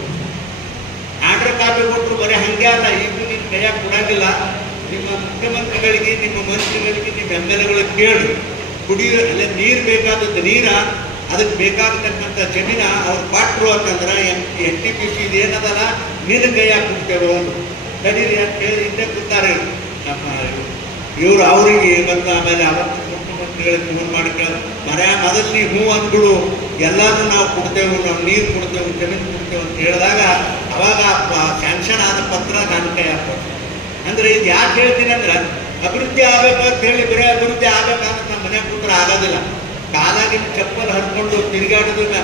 ಬರೀ ಹಾಗೆ ಅಲ್ಲ, ಈಗ ನಿನ್ನ ಕೈಯಾಗ ಕೊಡೋಂಗಿಲ್ಲ, ನಿಮ್ಮ ಮುಖ್ಯಮಂತ್ರಿಗಳಿಗೆ ನಿಮ್ಮ ಮಂತ್ರಿಗಳಿಗೆ ನಿಮ್ಮ MLAಗಳಿಗೆ ಕೇಳಿ ಕುಡಿಯೋ ಅಲ್ಲ ನೀರು ಬೇಕಾದದ್ದು ನೀರ, ಅದಕ್ಕೆ ಬೇಕಾಗತಕ್ಕಂಥ ಜಮೀನ ಅವ್ರು ಕೊಟ್ಟರು ಅಂತಂದ್ರೆ NTPC ಇದೇನದಲ್ಲ ನಿನ್ನ ಕೈಯಾಗ ಕೊಡ್ತೇವೆ ಒಂದು ನಡೀರಿ ಅಂತ ಹೇಳಿ ಹಿಂದೆ ಕೂತಾರೆ ನಮ್ಮ ಇವರು ಅವರಿಗೆ. ಮತ್ತು ಆಮೇಲೆ ಅವತ್ತು ಮುಖ್ಯಮಂತ್ರಿ ಮುಖ್ಯಮಂತ್ರಿಗಳಿಗೆ ಫೋನ್ ಮಾಡಿ ಮೊದಲು ನೀವು ಹೂ ಅಂದ್ಬಿಡು, ಎಲ್ಲಾನು ನಾವು ಕೊಡ್ತೇವೆ, ನಾವು ನೀರು ಕೊಡ್ತೇವೆ, ಜಮೀನು ಕೊಡ್ತೇವೆ ಅಂತ ಹೇಳಿದಾಗ ಅವಾಗ ಸ್ಯಾಂಕ್ಷನ್ ಆದ ಪತ್ರ ನನ್ನ ಕೈ ಹಾಕೋದು. ಅಂದ್ರೆ ಇದು ಯಾಕೆ ಹೇಳ್ತೀನಿ ಅಂದ್ರೆ ಅಭಿವೃದ್ಧಿ ಆಗ್ಬೇಕಂತ ಹೇಳಿ ಬರೀ ಅಭಿವೃದ್ಧಿ ಆಗ್ಬೇಕಂತ ನಮ್ಮ ಮನೆ ಕೂತ್ರೆ ಆಗೋದಿಲ್ಲ. ಕಾಲಾಗಿನ ಚಪ್ಪಲ್ ಹರ್ಕೊಂಡು ತಿರುಗಾಡಿದ್ರೆ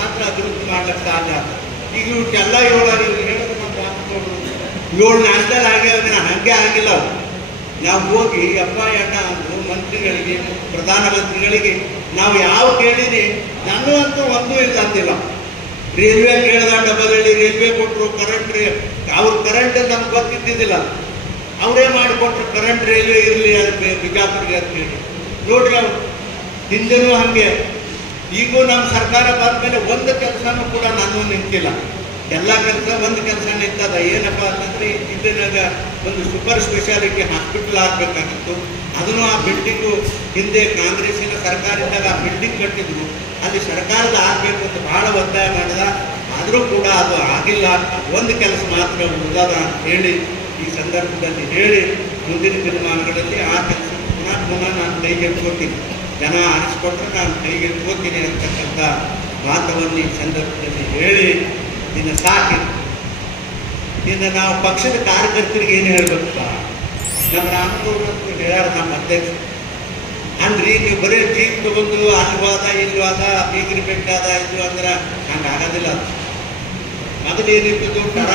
ಮಾತ್ರ ಅಭಿವೃದ್ಧಿ ಮಾಡ್ಲಿಕ್ಕೆ ಸಾಧ್ಯ. ಈಗ ಇವಕ್ಕೆಲ್ಲ ಹೇಳೋರು ಇವ್ರು ಹೇಳಿದ್ರು ನಮ್ಮ 7 ನ್ಯಾಷನಲ್ ಆಗ್ಯಾವ, ಹಂಗೆ ಆಗಿಲ್ಲ. ನಾವು ಹೋಗಿ FIR ಮಂತ್ರಿಗಳಿಗೆ, ಪ್ರಧಾನಮಂತ್ರಿಗಳಿಗೆ ನಾವು ಯಾವ ಕೇಳಿನಿ ನಾನು ಅಂತೂ ಒಂದೂ ಇಲ್ಲ ಅಂತಿಲ್ಲ. ರೈಲ್ವೆ ಕೇಳಿದ ಡಬಲ್ ಹೇಳಿ ರೈಲ್ವೆ ಕೊಟ್ಟರು, ಕರೆಂಟ್ ಅವ್ರ ಕರೆಂಟ್ ನಮ್ಗೆ ಗೊತ್ತಿದ್ದಿದ್ದಿಲ್ಲ, ಅವರೇ ಮಾಡಿಕೊಟ್ರು ಕರೆಂಟ್ ರೈಲ್ವೆ ಇರಲಿ ಬಿಜಾಪುರ್ಗೆ ಅಂತ ಹೇಳಿ. ನೋಡ್ರಿ ಅವ್ರು ಹಿಂದೆನೂ ಹಾಗೆ, ಈಗೂ ನಮ್ಮ ಸರ್ಕಾರ ಬಂದಮೇಲೆ ಒಂದು ಕೆಲಸನೂ ಕೂಡ ನಾನು ನಿಂತಿಲ್ಲ. ಎಲ್ಲ ಕೆಲಸ ಒಂದು ಕೆಲಸ ನಿಂತದ. ಏನಪ್ಪ ಅಂತಂದ್ರೆ ಇಲ್ಲಿನಾಗ ಒಂದು ಸೂಪರ್ ಸ್ಪೆಷಾಲಿಟಿ ಹಾಸ್ಪಿಟಲ್ ಆಗಬೇಕಾಗಿತ್ತು. ಅದನ್ನು ಆ ಬಿಲ್ಡಿಂಗು ಹಿಂದೆ ಕಾಂಗ್ರೆಸ್ಸಿನ ಸರ್ಕಾರದಾಗ ಆ ಬಿಲ್ಡಿಂಗ್ ಕಟ್ಟಿದ್ರು, ಅಲ್ಲಿ ಸರ್ಕಾರದ ಆಗಬೇಕು ಅಂತ ಭಾಳ ಒತ್ತಾಯ ಮಾಡಿದ. ಆದರೂ ಕೂಡ ಅದು ಆಗಿಲ್ಲ. ಒಂದು ಕೆಲಸ ಮಾತ್ರ ಉಳಿದದ ಅಂತ ಹೇಳಿ ಈ ಸಂದರ್ಭದಲ್ಲಿ ಹೇಳಿ, ಮುಂದಿನ ದಿನಮಾನಗಳಲ್ಲಿ ಆ ಕೆಲಸ ಪುನಃ ನಾನು ಕೈಗೆತ್ಕೋತೀನಿ. ಜನ ಆರಿಸ್ಕೊಟ್ರೆ ನಾನು ಕೈಗೆತ್ಕೋತೀನಿ ಅಂತಕ್ಕಂಥ ಮಾತವನ್ನು ಈ ಸಂದರ್ಭದಲ್ಲಿ ಹೇಳಿ ಇನ್ನು ಸಾಕಿ. ಇನ್ನು ನಾವು ಪಕ್ಷದ ಕಾರ್ಯಕರ್ತರಿಗೆ ಏನು ಹೇಳ್ಬೇಕಪ್ಪ, ನಮ್ಮ ರಾಮಗೌಡರು ಹೇಳ್ಯಾರ, ನಮ್ಮ ಅಧ್ಯಕ್ಷ ಅಂದ್ರಿ ನೀವು ಬರೀ ಜೀಪ್ ತಗೊಂಡು ಅಲ್ವಾದ ಇಲ್ವಾದ ಬೀಗರಿ ಬೆಟ್ಟಾದ ಇದು ಅಂದ್ರೆ ಹಂಗೆ ಆಗೋದಿಲ್ಲ. ಮೊದಲು ಏನಿತ್ತು ಟರ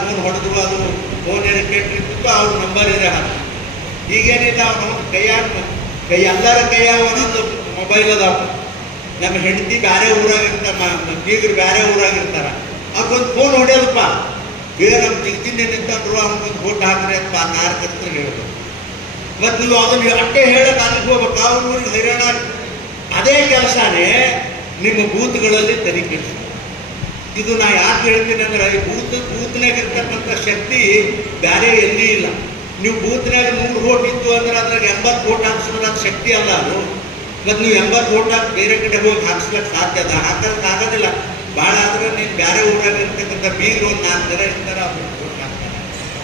ಫೋನ್ ಹೊಡೆದ್ರು, ಅದು ಫೋನ್ ಏನು ಕೆಟ್ಟಿರ್ತಿತ್ತು, ಅವ್ರ ನಂಬರ್ ಇದೆ ಹಾಕಿ. ಈಗೇನಿಲ್ಲ, ಅವ್ನು ಎಲ್ಲರ ಕೈಯಾಗ ಒಂದೊಂದು ಮೊಬೈಲ್ ಅದಾವ. ನಮ್ಮ ಹೆಂಡತಿ ಬೇರೆ ಊರಾಗಿರ್ತಾರ, ಬೀಗರು ಬೇರೆ ಊರಾಗಿರ್ತಾರ, ಅವ್ರಿಗೊಂದು ಫೋನ್ ಹೊಡೆಯೋದಪ್ಪ, ನಮ್ಮ ಜಿಗ್ಜಿಂದೆ ನಿಂತಂದ್ರು ಅವ್ನಿಗೊಂದು ಫೋಟೋ ಹಾಕ್ರಿ ಅಂತ ಕಾರ್ಯಕರ್ತರಿಗೆ ಹೇಳೋದು. ಮತ್ತು ನೀವು ಅದನ್ನು ಅಟ್ಟೆ ಹೇಳಕ್ಕೆ ಅಲ್ಲಿಗೆ ಹೋಗ್ಬೇಕು, ಅವ್ರ ಊರಿಗೆ ಹೈರಾಣ. ಅದೇ ಕೆಲಸನೇ ನಿಮ್ಮ ಬೂತ್ಗಳಲ್ಲಿ ತನಿಖೆ. ಇದು ನಾ ಯಾಕೆ ಹೇಳ್ತೀನಿ ಅಂದ್ರೆ, ಈ ಬೂತ್ನಾಗ ಇರ್ತಕ್ಕಂಥ ಶಕ್ತಿ ಬೇರೆ ಎಲ್ಲಿ ಇಲ್ಲ. ನೀವು ಬೂತ್ನಾಗ 100 ವೋಟ್ ಇತ್ತು ಅಂದ್ರೆ ಅದ್ರಾಗ 80 ವೋಟ್ ಹಾಕ್ಸಿದ್ರೆ ಅದು ಶಕ್ತಿ ಅಲ್ಲ ಅದು. ಮತ್ತು ನೀವು 80 ವೋಟ್ ಹಾಕಿ ಬೇರೆ ಕಡೆ ಹೋಗಿ ಹಾಕ್ಸ್ಲಿಕ್ಕೆ ಸಾಧ್ಯ ಅದ, ಹಾಕೋದಕ್ಕೆ ಆಗೋದಿಲ್ಲ. ಭಾಳ ಆದ್ರೆ ನೀನು ಬೇರೆ ಊರಾಗ ಇರ್ತಕ್ಕಂಥ ಬೀಗರು 4 ಜನ ಇರ್ತಾರೆ, ಅವ್ರು ವೋಟ್ ಹಾಕ್ತಾರೆ.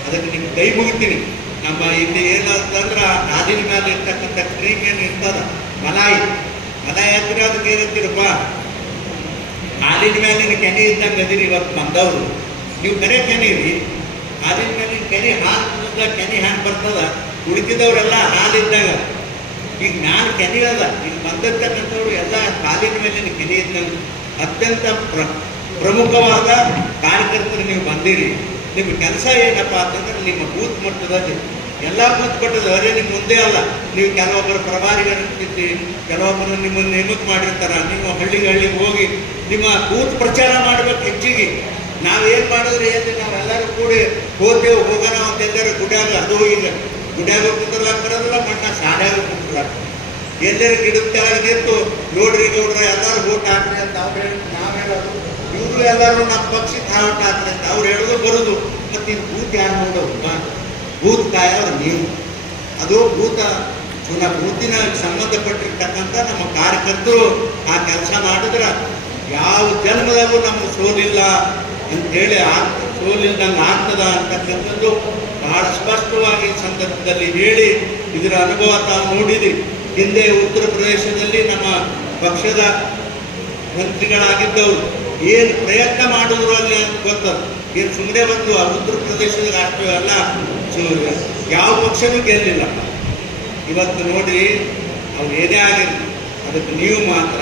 ಅದಕ್ಕೆ ನಿಮ್ಗೆ ಕೈ ಮುಗಿತೀನಿ. ನಮ್ಮ ಇಲ್ಲಿ ಏನಾದಂದ್ರೆ ಹಾದಿನ ಮೇಲೆ ಇರ್ತಕ್ಕಂಥ ಕ್ರೀಮ್ ಏನು ಇರ್ತದ, ಮಲಾಯಿ ಹಾಕಿದ್ರೆ ಅದಕ್ಕೆ ಏನಂತೀರಪ್ಪ, ಹಾಲಿನ ಮೇಲಿನ ಕೆನೆ ಇದ್ದಂಗೆ ಅದೀರಿ. ಇವತ್ತು ಬಂದವರು ನೀವು ಬರೇ ಕೆನೆ ರೀ, ಹಾಲಿನ ಮೇಲಿನ ಕೆನೆ, ಹಾಲು ಕೆನೆ ಹ್ಯಾಂಗೆ ಬರ್ತದ, ಉಳಿತಿದವರೆಲ್ಲ ಹಾಲಿದ್ದಾಗ. ಈಗ ನಾನು ಕೆನೆ ಅದ, ಈಗ ಬಂದಿರ್ತಕ್ಕಂಥವ್ರು ಎಲ್ಲ ಹಾಲಿನ ಮೇಲಿನ ಕೆನೆ ಇದ್ದಂಗೆ. ಅತ್ಯಂತ ಪ್ರಮುಖವಾದ ಕಾರ್ಯಕರ್ತರು ನೀವು ಬಂದಿರಿ. ನಿಮ್ಮ ಕೆಲಸ ಏನಪ್ಪ ಅಂತಂದ್ರೆ ನಿಮ್ಮ ಬೂತ್ ಮಟ್ಟದಲ್ಲಿ ಎಲ್ಲ ಬೂತ್ ಮಟ್ಟದವರೇ ನಿಮ್ಮ ಮುಂದೆ ಅಲ್ಲ. ನೀವು ಕೆಲವೊಬ್ಬರು ಪ್ರಭಾರಿಗಳಿರ್ತೀರಿ, ಕೆಲವೊಬ್ಬರು ನಿಮ್ಮನ್ನು ನೇಮಕ ಮಾಡಿರ್ತಾರ. ನೀವು ಹಳ್ಳಿಗೆ ಹೋಗಿ ನಿಮ್ಮ ಬೂತ್ ಪ್ರಚಾರ ಮಾಡಬೇಕು ಹೆಚ್ಚಿಗೆ. ನಾವೇನು ಮಾಡಿದ್ರೆ ಏನು, ನಾವೆಲ್ಲರೂ ಕೂಡಿ ಹೋಗೋಣ ಅಂತೆಲ್ಲರೂ ಗುಡ್ಯಾಗ, ಅದು ಈಗ ಗುಡ್ಯಾಗ ಕುಂದ್ರಲಾಕ ಬರೋದಿಲ್ಲ, ಮಣ್ಣ ಶಾಡ್ಯಾಗ ಕುಂದ್ರಲಾಕ. ಎಲ್ಲರೂ ಗಿಡದ ಕೆಳಗೆ ನಿಂತು ನೋಡ್ರಿ ಎಲ್ಲರೂ ಓಟ್ ಹಾಕ್ರಿ ಅಂತ ಅವ್ರು ಹೇಳಿ ನಾವು ಹೇಳೋದು, ಇವರು ಎಲ್ಲರೂ ನಮ್ಮ ಪಕ್ಷಕ್ಕೆ ಓಟ್ ಹಾಕ್ರಿ ಅಂತ ಅವ್ರು ಹೇಳೋದು ಬರೋದು. ಮತ್ತು ಇನ್ನು ಬೂತ್ ಯಾರು ನೋಡೋದು, ಬೂತ್ ಕಾಯೋರು ನೀವು. ಅದು ಬೂತಿನ ಸಂಬಂಧಪಟ್ಟಿರ್ತಕ್ಕಂಥ ನಮ್ಮ ಕಾರ್ಯಕರ್ತರು ಆ ಕೆಲಸ ಮಾಡಿದ್ರೆ ಯಾವ ಜನ್ಮದಾಗೂ ನಮಗೆ ಸೋಲಿಲ್ಲ ಅಂಥೇಳಿ ಸೋಲಿಲ್ದಂಗೆ ಆಗ್ತದ ಅಂತಕ್ಕಂಥದ್ದು ಬಹಳ ಸ್ಪಷ್ಟವಾಗಿ ಈ ಸಂದರ್ಭದಲ್ಲಿ ಹೇಳಿ ಇದರ ಅನುಭವ ತಾವು ನೋಡಿದ್ರಿ. ಹಿಂದೆ ಉತ್ತರ ಪ್ರದೇಶದಲ್ಲಿ ನಮ್ಮ ಪಕ್ಷದ ಮಂತ್ರಿಗಳಾಗಿದ್ದವರು ಏನು ಪ್ರಯತ್ನ ಮಾಡಿದ್ರು ಅಲ್ಲಿ ಅಂತ ಗೊತ್ತದ. ಏನು ಸುಮ್ಮನೆ ಬಂದು ಆ ಉತ್ತರ ಪ್ರದೇಶದ ರಾಷ್ಟ್ರವೆಲ್ಲ ಯಾವ ಪಕ್ಷನೂ ಗೆಲ್ಲಿಲ್ಲ. ಇವತ್ತು ನೋಡಿ, ಅವ್ರು ಏನೇ ಆಗಿರಲಿ, ಅದಕ್ಕೆ ನೀವು ಮಾತ್ರ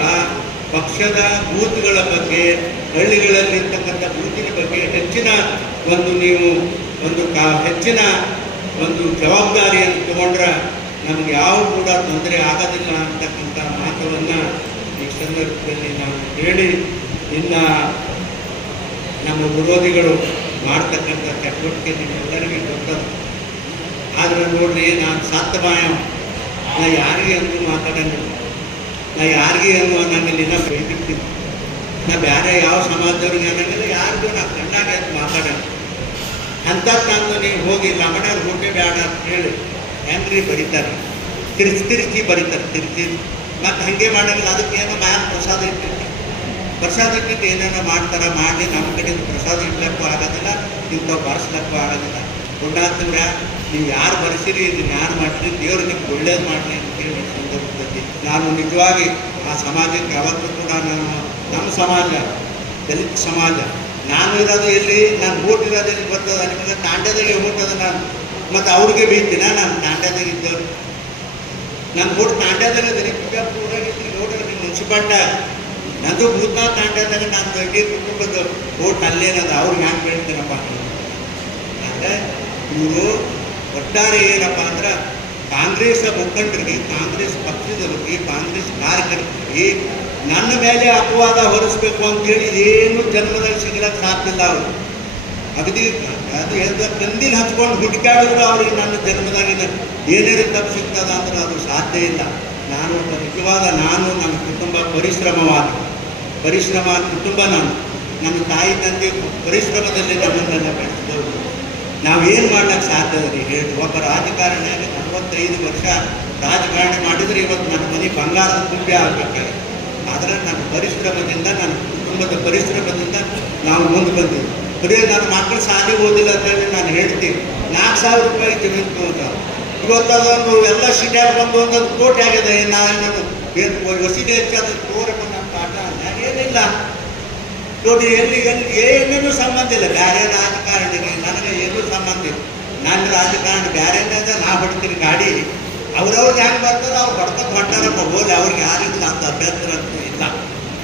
ಪಕ್ಷದ ಬೂತ್ಗಳ ಬಗ್ಗೆ, ಹಳ್ಳಿಗಳಲ್ಲಿರ್ತಕ್ಕಂಥ ಬೂತಿನ ಬಗ್ಗೆ ಹೆಚ್ಚಿನ ನೀವು ಹೆಚ್ಚಿನ ಜವಾಬ್ದಾರಿಯನ್ನು ತಗೊಂಡ್ರೆ ನಮ್ಗೆ ಯಾವ ಕೂಡ ತೊಂದರೆ ಆಗೋದಿಲ್ಲ ಅಂತಕ್ಕಂಥ ಮಾತನ್ನು ಈ ಸಂದರ್ಭದಲ್ಲಿ ನಾವು ಹೇಳಿ, ಇನ್ನು ನಮ್ಮ ವಿರೋಧಿಗಳು ಮಾಡ್ತಕ್ಕಂಥ ಚಟುವಟಿಕೆ ನಿಮ್ಮೆಲ್ಲರಿಗೂ ಗೊತ್ತದ. ಆದರೆ ನೋಡ್ರಿ, ನಾನು ಸತ್ತಮಾಯ, ನಾ ಯಾರಿಗೆ ಅಂದು ಮಾತಾಡಂಗಿಲ್ಲ, ನಾ ಯಾರಿಗೆ ಅನ್ನಂಗಿಲ್ಲ, ನಾ ಬೈದಿರ್ತೀನಿ. ನಾ ಬೇರೆ ಯಾವ ಸಮಾಜದವ್ರಿಗೆ ಅನ್ನಂಗಿಲ್ಲ, ಯಾರಿಗೂ ನಾ ಕಣ್ಣಾಗೆ ಅಂತ ಮಾತಾಡಂಗಿಲ್ಲ. ಅಂಥದ್ದು ನೀವು ಹೋಗಿ ಲಮಣರು ಹೋಟೆ ಬೇಡ ಅಂತ ಹೇಳಿ ಹೆಂಗ್ರಿ ಬರೀತಾರೆ, ತಿರ್ಚಿ ಬರೀತಾರೆ. ಮತ್ತು ಹಾಗೆ ಮಾಡಂಗಿಲ್ಲ. ಅದಕ್ಕೆ ಏನೋ ಮ್ಯಾಲ ಪ್ರಸಾದ ಇಟ್ಟಿಟ್ಟು ಏನೇನೋ ಮಾಡ್ತಾರೆ, ಮಾಡಲಿ. ನಮ್ಮ ಕಡೆಯಿಂದ ಪ್ರಸಾದ ಇಡ್ಲಕ್ಕೂ ಆಗೋದಿಲ್ಲ, ಇಂಥವು ಬಾರಿಸ್ಲಕ್ಕೂ ಆಗೋದಿಲ್ಲ. ಗುಂಡಾತಿವ್ರ ನೀವು ಯಾರು ಬರೆಸಿರಿ ಇದನ್ನು ಯಾರು ಮಾಡಿರಿ ದೇವರು ನಿಮ್ಗೆ ಒಳ್ಳೇದು ಮಾಡಲಿ ಅಂತೇಳಿ ಈ ಸಂದರ್ಭದಲ್ಲಿ ನಾನು ನಿಜವಾಗಿ ಆ ಸಮಾಜಕ್ಕೆ ಯಾವತ್ತೂ ಕೂಡ ನಮ್ಮ ಸಮಾಜ ದಲಿತ ಸಮಾಜ ನಾನು ಇರೋದು ಎಲ್ಲಿ ನಾನು ಓಟ್ ಇರೋದು ಎಲ್ಲಿ ಬರ್ತದೆ ನಿಮಗೆ ತಾಂಡ್ಯದಾಗೆ ಓಟದ ನಾನು ಮತ್ತು ಅವ್ರಿಗೆ ಬೀಳ್ತೀನ ನಾನು ತಾಂಡ್ಯದಾಗ ಇದ್ದವ್ರು ನನ್ನ ಓಟ್ ತಾಂಡ್ಯದಾಗ ಬಿಜಾಪುರಾಗಿದ್ದು ನೋಡ್ರಿ ನಿಮ್ಮ ಮುನ್ಸಿಪಾಲ್ಟ ನಂದು ಭೂತ್ನಾಥ್ ತಾಂಡ್ಯದಾಗ ನಾನು ದೊಡ್ಡ ಕುಟುಂಬದ ಓಟ್ ಅಲ್ಲೇನದ ಅವ್ರಿಗೆ ಹ್ಯಾಂಗೆ ಬೀಳ್ತೀನಪ್ಪ ಅಂದರೆ ಇವರು ಒಟ್ಟಾರೆ ಏನಪ್ಪ ಅಂದ್ರೆ ಕಾಂಗ್ರೆಸ್ ಮುಖಂಡರಿಗೆ ಕಾಂಗ್ರೆಸ್ ಪಕ್ಷದವರಿಗೆ ಕಾಂಗ್ರೆಸ್ ಕಾರ್ಯಕರ್ತರಿಗೆ ನನ್ನ ಮೇಲೆ ಅಪವಾದ ಹೊರಿಸ್ಬೇಕು ಅಂತೇಳಿ ಏನು ಜನ್ಮದಲ್ಲಿ ಸಿಗಲಕ್ಕೆ ಸಾಧ್ಯ ಇಲ್ಲ ಅವರು ಅಗದಿ ಅದು ಹೇಳ್ದ ಕಂದಿನ ಹಚ್ಕೊಂಡು ಹುಡುಕಾಡಿದ್ರು ಅವ್ರಿಗೆ ನನ್ನ ಜನ್ಮದಾಗಿನ ಏನೇನು ತಪ್ಪು ಸಿಗ್ತದ ಅಂದ್ರೆ ಅದು ಸಾಧ್ಯ ಇಲ್ಲ ನಾನು ಒಬ್ಬ ನಿಜವಾದ ನನ್ನ ಕುಟುಂಬ ಪರಿಶ್ರಮವಾದ ಕುಟುಂಬ ನನ್ನ ತಾಯಿ ತಂದೆ ಪರಿಶ್ರಮದಲ್ಲಿ ನಮ್ಮನ್ನೆಲ್ಲ ಬೆಳೆಸಿದವರು ನಾವೇನು ಮಾಡ್ಲಿಕ್ಕೆ ಸಾಧ್ಯ ರೀ ಹೇಳಿ ಒಬ್ಬ ರಾಜಕಾರಣಿಯಾಗಿ 45 ವರ್ಷ ರಾಜಕಾರಣ ಮಾಡಿದರೆ ಇವತ್ತು ನನ್ನ ಮನೆ ಬಂಗಾರದ ತುಂಬೆ ಆಗಬೇಕಾಗಿದೆ ಆದರೆ ನನ್ನ ಪರಿಶ್ರಮದಿಂದ ನನ್ನ ಕುಟುಂಬದ ಪರಿಶ್ರಮದಿಂದ ನಾವು ಮುಂದೆ ಬಂದಿದ್ದೀವಿ ಬರೀ ನನ್ನ ಮಕ್ಕಳು ಶಾಲೆ ಓದಿಲ್ಲ ಅಂತೇಳಿ ನಾನು ಹೇಳ್ತೀನಿ 4,000 ರೂಪಾಯಿ ಜಮೀನು ತಗೊಂಡು ಇವತ್ತು ಅದೊಂದು ಎಲ್ಲ ಸಿಟಿಯಾಗಿ ಬಂದು ಒಂದೊಂದು ಕೋಟಿ ಆಗಿದೆ ನಾನು ಏನು ವಸೀಲಿ ಹೆಚ್ಚಾದ ತೋರಪ್ಪ ನನ್ನ ಪಾಠ ಏನಿಲ್ಲ ನೋಡಿ ಎಲ್ಲಿ ಏನೇನೂ ಸಂಬಂಧ ಇಲ್ಲ ಬೇರೆ ರಾಜಕಾರಣಿಗೆ ನನಗೆ ಏನೂ ಸಂಬಂಧ ಇಲ್ಲ ನನ್ನ ರಾಜಕಾರಣ ಬೇರೆಯಿಂದ ನಾ ಹೊಡ್ತೀನಿ ಗಾಡಿ ಅವ್ರವ್ರಿಗೆ ಹೆಂಗೆ ಬರ್ತದೆ ಅವ್ರು ಹೊಡ್ಕೊಂಡು ಹೊಂಟಾರಪ್ಪ ಹೋಗಿ ಅವ್ರಿಗೆ ಯಾರಿಗಿಲ್ಲ ಅಂತ ಅಭ್ಯಂತರ ಅಂತೂ ಇಲ್ಲ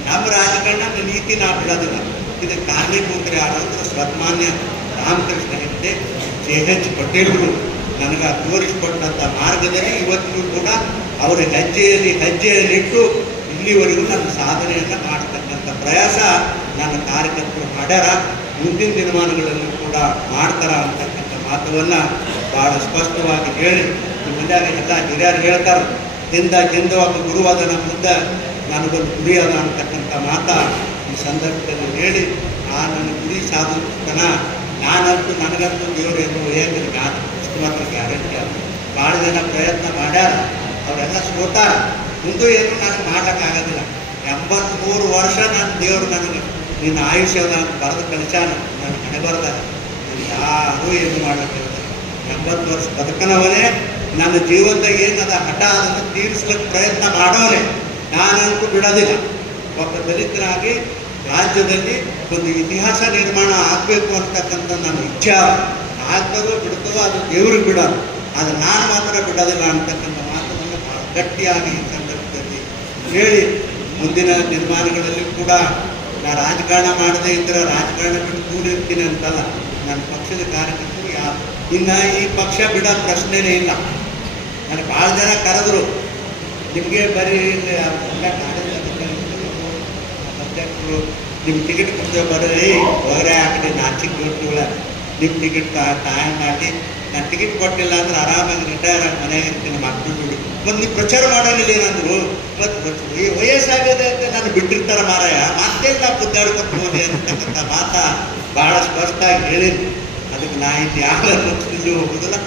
ನಮ್ಮ ರಾಜಕಾರಣ ನೀತಿ ನಾ ಬಿಡೋದಿಲ್ಲ ಇದು ಕಾರಣೀಭೂತರು ಯಾರಂದ್ರೆ ಸನ್ಮಾನ್ಯ ರಾಮಕೃಷ್ಣ ಹೆಗಡೆ JH ಪಟೇಲ್ರು ನನಗೆ ತೋರಿಸಿಕೊಟ್ಟಂಥ ಮಾರ್ಗದಲ್ಲಿ ಇವತ್ತಿಗೂ ಕೂಡ ಅವರ ಹೆಜ್ಜೆಯನ್ನಿಟ್ಟು ಇಲ್ಲಿವರೆಗೂ ನನ್ನ ಸಾಧನೆಯನ್ನು ಮಾಡತಕ್ಕಂಥ ಪ್ರಯಾಸ ನನ್ನ ಕಾರ್ಯಕರ್ತರು ಮಾಡ್ಯಾರ ಮುಂದಿನ ದಿನಮಾನಗಳಲ್ಲಿ ಕೂಡ ಮಾಡ್ತಾರ ಅಂತಕ್ಕಂಥ ಮಾತನ್ನು ಭಾಳ ಸ್ಪಷ್ಟವಾಗಿ ಹೇಳಿ ಮುಂದಾಗ ಎಲ್ಲ ಹಿರಿಯರು ಹೇಳ್ತಾರೆ ಜಿಂದ ಒಬ್ಬ ಗುರುವಾದನ ಮುಂದೆ ನನಗೊಂದು ಗುರಿ ಅದ ಅಂತಕ್ಕಂಥ ಮಾತ ಈ ಸಂದರ್ಭದಲ್ಲಿ ಹೇಳಿ ನನ್ನ ಗುರಿ ಸಾಧಿಸ್ತಾನ ನಾನಂತೂ ನನಗಂತೂ ದೇವರೇನು ಹೇಗಿರಿ ನಾನು ಇಷ್ಟು ಮಾತ್ರ ಗ್ಯಾರಂಟಿ ಅಲ್ಲ ಭಾಳ ಜನ ಪ್ರಯತ್ನ ಮಾಡ್ಯಾರ ಅವರೆಲ್ಲ ಸೋತಾರ ಮುಂದೆ ಏನು ನನಗೆ ಮಾಡ್ಲಿಕ್ಕಾಗೋದಿಲ್ಲ 83 ವರ್ಷ ನನ್ನ ದೇವರು ನನಗೆ ನಿನ್ನ ಆಯುಷ್ಯದ ಬರೆದು ಕಳಿಸಾನ ನನ್ನ ಹಣೆ ಬರೆದ ಯಾರೂ ಏನು ಮಾಡ್ಲಿಕ್ಕೆ 80 ವರ್ಷ ಬದುಕನವನೇ ನನ್ನ ಜೀವನದಾಗ ಏನದ ಹಠ ಅದನ್ನು ತೀರಿಸ್ಲಿಕ್ಕೆ ಪ್ರಯತ್ನ ಮಾಡೋನೆ ನಾನಂತೂ ಬಿಡೋದಿಲ್ಲ ಒಬ್ಬ ದಲಿತರಾಗಿ ರಾಜ್ಯದಲ್ಲಿ ಒಂದು ಇತಿಹಾಸ ನಿರ್ಮಾಣ ಆಗಬೇಕು ಅಂತಕ್ಕಂಥ ನನ್ನ ಇಚ್ಛೆ ಆಗ್ತದೋ ಬಿಡ್ತದೋ ಅದು ದೇವ್ರಿಗೆ ಬಿಡೋದು ಅದು ನಾನು ಮಾತ್ರ ಬಿಡೋದಿಲ್ಲ ಅಂತಕ್ಕಂಥ ಮಾತನ್ನು ಭಾಳ ಗಟ್ಟಿಯಾಗಿ ಈ ಸಂದರ್ಭದಲ್ಲಿ ಹೇಳಿ ಮುಂದಿನ ನಿರ್ಮಾಣಗಳಲ್ಲಿ ಕೂಡ ನಾ ರಾಜಕಾರಣ ಮಾಡದೇ ಇದ್ದರೆ ರಾಜಕಾರಣ ಬಿಟ್ಟು ಕೂಡಿರ್ತೀನಿ ಅಂತಲ್ಲ ನನ್ನ ಪಕ್ಷದ ಕಾರ್ಯಕರ್ತರು ಇನ್ನು ಈ ಪಕ್ಷ ಬಿಡೋ ಪ್ರಶ್ನೆನೇ ಇಲ್ಲ ನನಗೆ ಭಾಳ ಜನ ಕರೆದ್ರು ನಿಮಗೆ ಬರೀ ಅಧ್ಯಕ್ಷರು ನಿಮ್ಮ ಟಿಕೆಟ್ ಕೊಡ್ತೇವೆ ಬರ್ರಿ ಹೊರಗಡೆ ಹಾಕಿ ನಾಚಿಕ್ ಬಿಡ್ತೀವಲ್ಲ ನಿಮ್ಮ ಟಿಕೆಟ್ ತಾಯಿ ಮಾಡಿ ನಾನು ಟಿಕೆಟ್ ಕೊಟ್ಟಿಲ್ಲ ಅಂದ್ರೆ ಆರಾಮಾಗಿ ರಿಟೈರ್ ಆಗಿ ಮನೆಯಾಗ ಇರ್ತೀನಿ ಮಕ್ಕಳು ಬಿಡಿ ಮತ್ತು ನೀವು ಪ್ರಚಾರ ಮಾಡೋಂಗಿಲ್ಲ ಏನಂದ್ರು ಮತ್ತು ವಯಸ್ಸಾಗದೆ ಅಂತ ನಾನು ಬಿಟ್ಟಿರ್ತಾರೆ ಮಾರಾಯ ಮತ್ತೇನು ನಾ ಬುದ್ದಾಡ್ಕೊಂಡು ಹೋದೆ ಅಂತಕ್ಕಂಥ ಮಾತ ಭಾಳ ಸ್ಪಷ್ಟವಾಗಿ ಹೇಳಿದ್ರು ಅದಕ್ಕೆ ನಾ ಇಲ್ಲಿ ಯಾವ ಪಕ್ಷದಲ್ಲಿ ಹೋಗೋದಿಲ್ಲ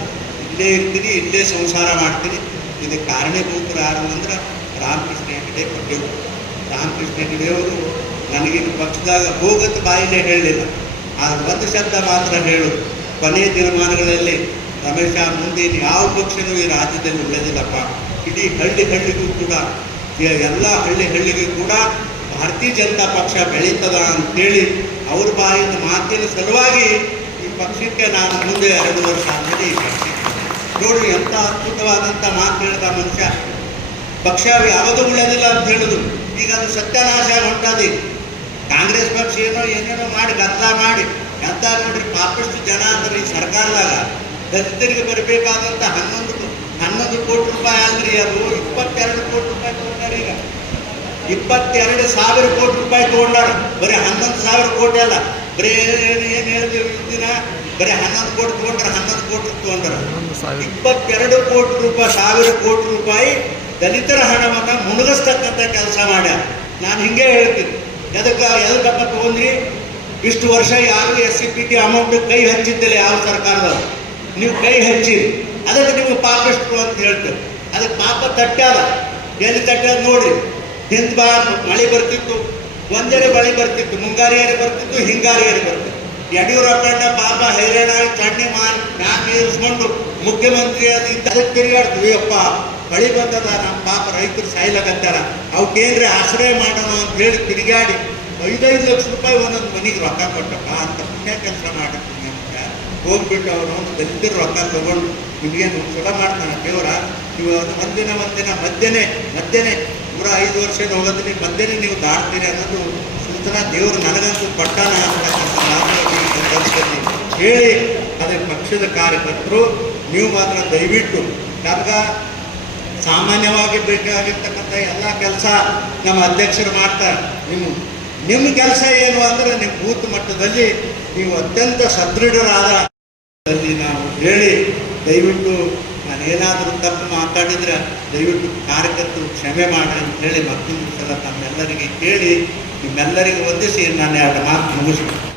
ಇಲ್ಲೇ ಇರ್ತೀನಿ ಇಲ್ಲೇ ಸಂಸಾರ ಮಾಡ್ತೀನಿ ಇದಕ್ಕೆ ಕಾರಣೀಭೂತರು ಯಾರು ಅಂದ್ರೆ ರಾಮಕೃಷ್ಣ ಹೆಗಡೆ ಪಟೇಲ್ ರಾಮಕೃಷ್ಣ ಹೆಗಡೆಯವರು ನನಗಿನ್ನು ಪಕ್ಷದಾಗ ಹೋಗಂತ ಬಾಯಿಲೇ ಹೇಳಲಿಲ್ಲ ಆದರೆ ಒಂದು ಶಬ್ದ ಮಾತ್ರ ಹೇಳೋದು ಕೊನೆಯ ದಿನಮಾನಗಳಲ್ಲಿ ರಮೇಶ ಮುಂದೆ ಯಾವ ಪಕ್ಷನೂ ಈ ರಾಜ್ಯದಲ್ಲಿ ಉಳಿದಿಲ್ಲಪ್ಪ ಇಡೀ ಹಳ್ಳಿಗೂ ಕೂಡ ಎಲ್ಲ ಹಳ್ಳಿಗೂ ಕೂಡ ಭಾರತೀಯ ಜನತಾ ಪಕ್ಷ ಬೆಳೀತದ ಅಂತೇಳಿ ಅವ್ರ ಬಾಯಿಂದ ಮಾತಿನ ಸಲುವಾಗಿ ಈ ಪಕ್ಷಕ್ಕೆ ನಾನು ಮುಂದೆ 2 ವರ್ಷ ಆದಮೇಲೆ ಈ ಪಕ್ಷಕ್ಕೆ ನೋಡಿ ಎಂಥ ಅದ್ಭುತವಾದಂಥ ಮಾತು ಹೇಳಿದ ಮನುಷ್ಯ ಪಕ್ಷ ಯಾವುದೂ ಉಳಿಯೋದಿಲ್ಲ ಅಂತ ಹೇಳೋದು ಈಗ ಅದು ಸತ್ಯನಾಶ ಹೊಂಟದಿ ಕಾಂಗ್ರೆಸ್ ಪಕ್ಷ ಏನೇನೋ ಮಾಡಿ ಗದ್ದಲ ಮಾಡಿ ಗದ್ದಲ ನೋಡ್ರಿ ಪಾಪಷ್ಟು ಜನ ಅಂದ್ರೆ ಈ ಸರ್ಕಾರದಾಗ ದಲಿತರಿಗೆ ಬರಬೇಕಾದಂಥ 11 ಕೋಟಿ ರೂಪಾಯಿ ಅಲ್ರಿ ಅದು 22 ಕೋಟಿ ರೂಪಾಯಿ ತೊಗೊಂಡಾರ ಈಗ 22,000 ಕೋಟಿ ರೂಪಾಯಿ ತೊಗೊಂಡಾರ ಬರೀ 11,000 ಕೋಟಿ ಅಲ್ಲ ಬರೀ ಏನು ಹೇಳಿದ್ವಿ ದಿನ ಬರೀ 11 ಕೋಟಿ ತೊಗೊಂಡ್ರೆ 11 ಕೋಟಿ ತೊಗೊಂಡ್ರ 22 ಕೋಟಿ ರೂಪಾಯಿ 1,000 ಕೋಟಿ ರೂಪಾಯಿ ದಲಿತರ ಹಣವನ್ನು ಮುಣಗಿಸ್ತಕ್ಕಂಥ ಕೆಲಸ ಮಾಡ್ಯಾರ ನಾನು ಹಿಂಗೆ ಹೇಳ್ತೀನಿ ಎದಕ್ಕಪ್ಪ ತೊಗೊಂಡ್ರಿ ಇಷ್ಟು ವರ್ಷ ಯಾರು SCPT ಅಮೌಂಟ್ ಕೈ ಹಚ್ಚಿದ್ದಿಲ್ಲ ಯಾವ ಸರ್ಕಾರದವರು ನೀವು ಕೈ ಹಚ್ಚಿರಿ ಅದಕ್ಕೆ ನೀವು ಪಾಪಷ್ಟು ಅಂತ ಹೇಳ್ತೀರಿ ಅದಕ್ಕೆ ಪಾಪ ತಟ್ಟ್ಯಾದ ಎಲ್ಲಿ ತಟ್ಟ್ಯಾದ ನೋಡಿ ಹಿಂದೆ ಮಳೆ ಬರ್ತಿತ್ತು ಒಂದೆಡೆ ಮಳೆ ಬರ್ತಿತ್ತು ಮುಂಗಾರಿಯಲ್ಲಿ ಬರ್ತಿತ್ತು ಹಿಂಗಾರಿಯಲ್ಲಿ ಬರ್ತಿತ್ತು ಯಡಿಯೂರಪ್ಪಣ್ಣ ಪಾಪ ಹೈರಾಣಾಗಿ ಚಡ್ನಿ ಮಾಡಿ ಮ್ಯಾಗ ಇರಿಸ್ಕೊಂಡು ಮುಖ್ಯಮಂತ್ರಿ ಅದಕ್ಕೆ ತಿರುಗಾಡ್ತೀವಿ ಅಪ್ಪ ಮಳಿ ಬಂದದ ನಮ್ಮ ಪಾಪ ರೈತರು ಸಾಯ್ಲಾಗತ್ತಾರ ಅವಕ್ಕೇನ್ರಿ ಆಶ್ರಯ ಮಾಡೋಣ ಅಂತ ಹೇಳಿ ತಿರುಗಾಡಿ 5-5 ಲಕ್ಷ ರೂಪಾಯಿ ಒಂದೊಂದು ಮನೆಗೆ ರೊಕ್ಕ ಕೊಟ್ಟಪ್ಪ ಅಂತ ಪುಣ್ಯ ಕೆಲಸ ಮಾಡಿರ್ತೀನಿ ಅಂತ ಹೋಗ್ಬಿಟ್ಟು ಅವರು ಒಂದು ದಲಿತರ ರೊಕ್ಕ ತಗೊಂಡು ನಿಮಗೇನು ಸುಡ ಮಾಡ್ತಾನೆ ದೇವರ ನೀವು ಒಂದಿನ ಮಧ್ಯನೇ 105 ವರ್ಷದ ಹೋಗೋದ್ರಿ ಮಧ್ಯನೇ ನೀವು ದಾಟ್ತೀರಿ ಅನ್ನೋದು ಸೂಚನಾ ದೇವರು ನನಗಂತೂ ಪಟ್ಟಾನ ಅಂತಕ್ಕಂಥ ಸಂದರ್ಭದಲ್ಲಿ ಹೇಳಿ ಅದೇ ಪಕ್ಷದ ಕಾರ್ಯಕರ್ತರು ನೀವು ಮಾತ್ರ ದಯವಿಟ್ಟು ನಮ್ಗೆ ಸಾಮಾನ್ಯವಾಗಿ ಬೇಕಾಗಿರ್ತಕ್ಕಂಥ ಎಲ್ಲ ಕೆಲಸ ನಮ್ಮ ಅಧ್ಯಕ್ಷರು ಮಾಡ್ತಾರೆ. ನಿಮ್ಮ ಕೆಲಸ ಏನು ಅಂದರೆ ನಿಮ್ಮ ಬೂತ್ ಮಟ್ಟದಲ್ಲಿ ನೀವು ಅತ್ಯಂತ ಸದೃಢರಾದ ನಾವು ಹೇಳಿ ದಯವಿಟ್ಟು ನಾನೇನಾದರೂ ತಪ್ಪು ಮಾತಾಡಿದ್ರೆ ದಯವಿಟ್ಟು ಕಾರ್ಯಕರ್ತರು ಕ್ಷಮೆ ಮಾಡಿ ಅಂತ ಹೇಳಿ ಮತ್ತೊಂದು ಸಲ ತಮ್ಮೆಲ್ಲರಿಗೆ ಕೇಳಿ ನಿಮ್ಮೆಲ್ಲರಿಗೆ ವಂದಿಸಿ ನಾನು 2 ಮಾತು ಮುಗಿಸ್ತೀನಿ.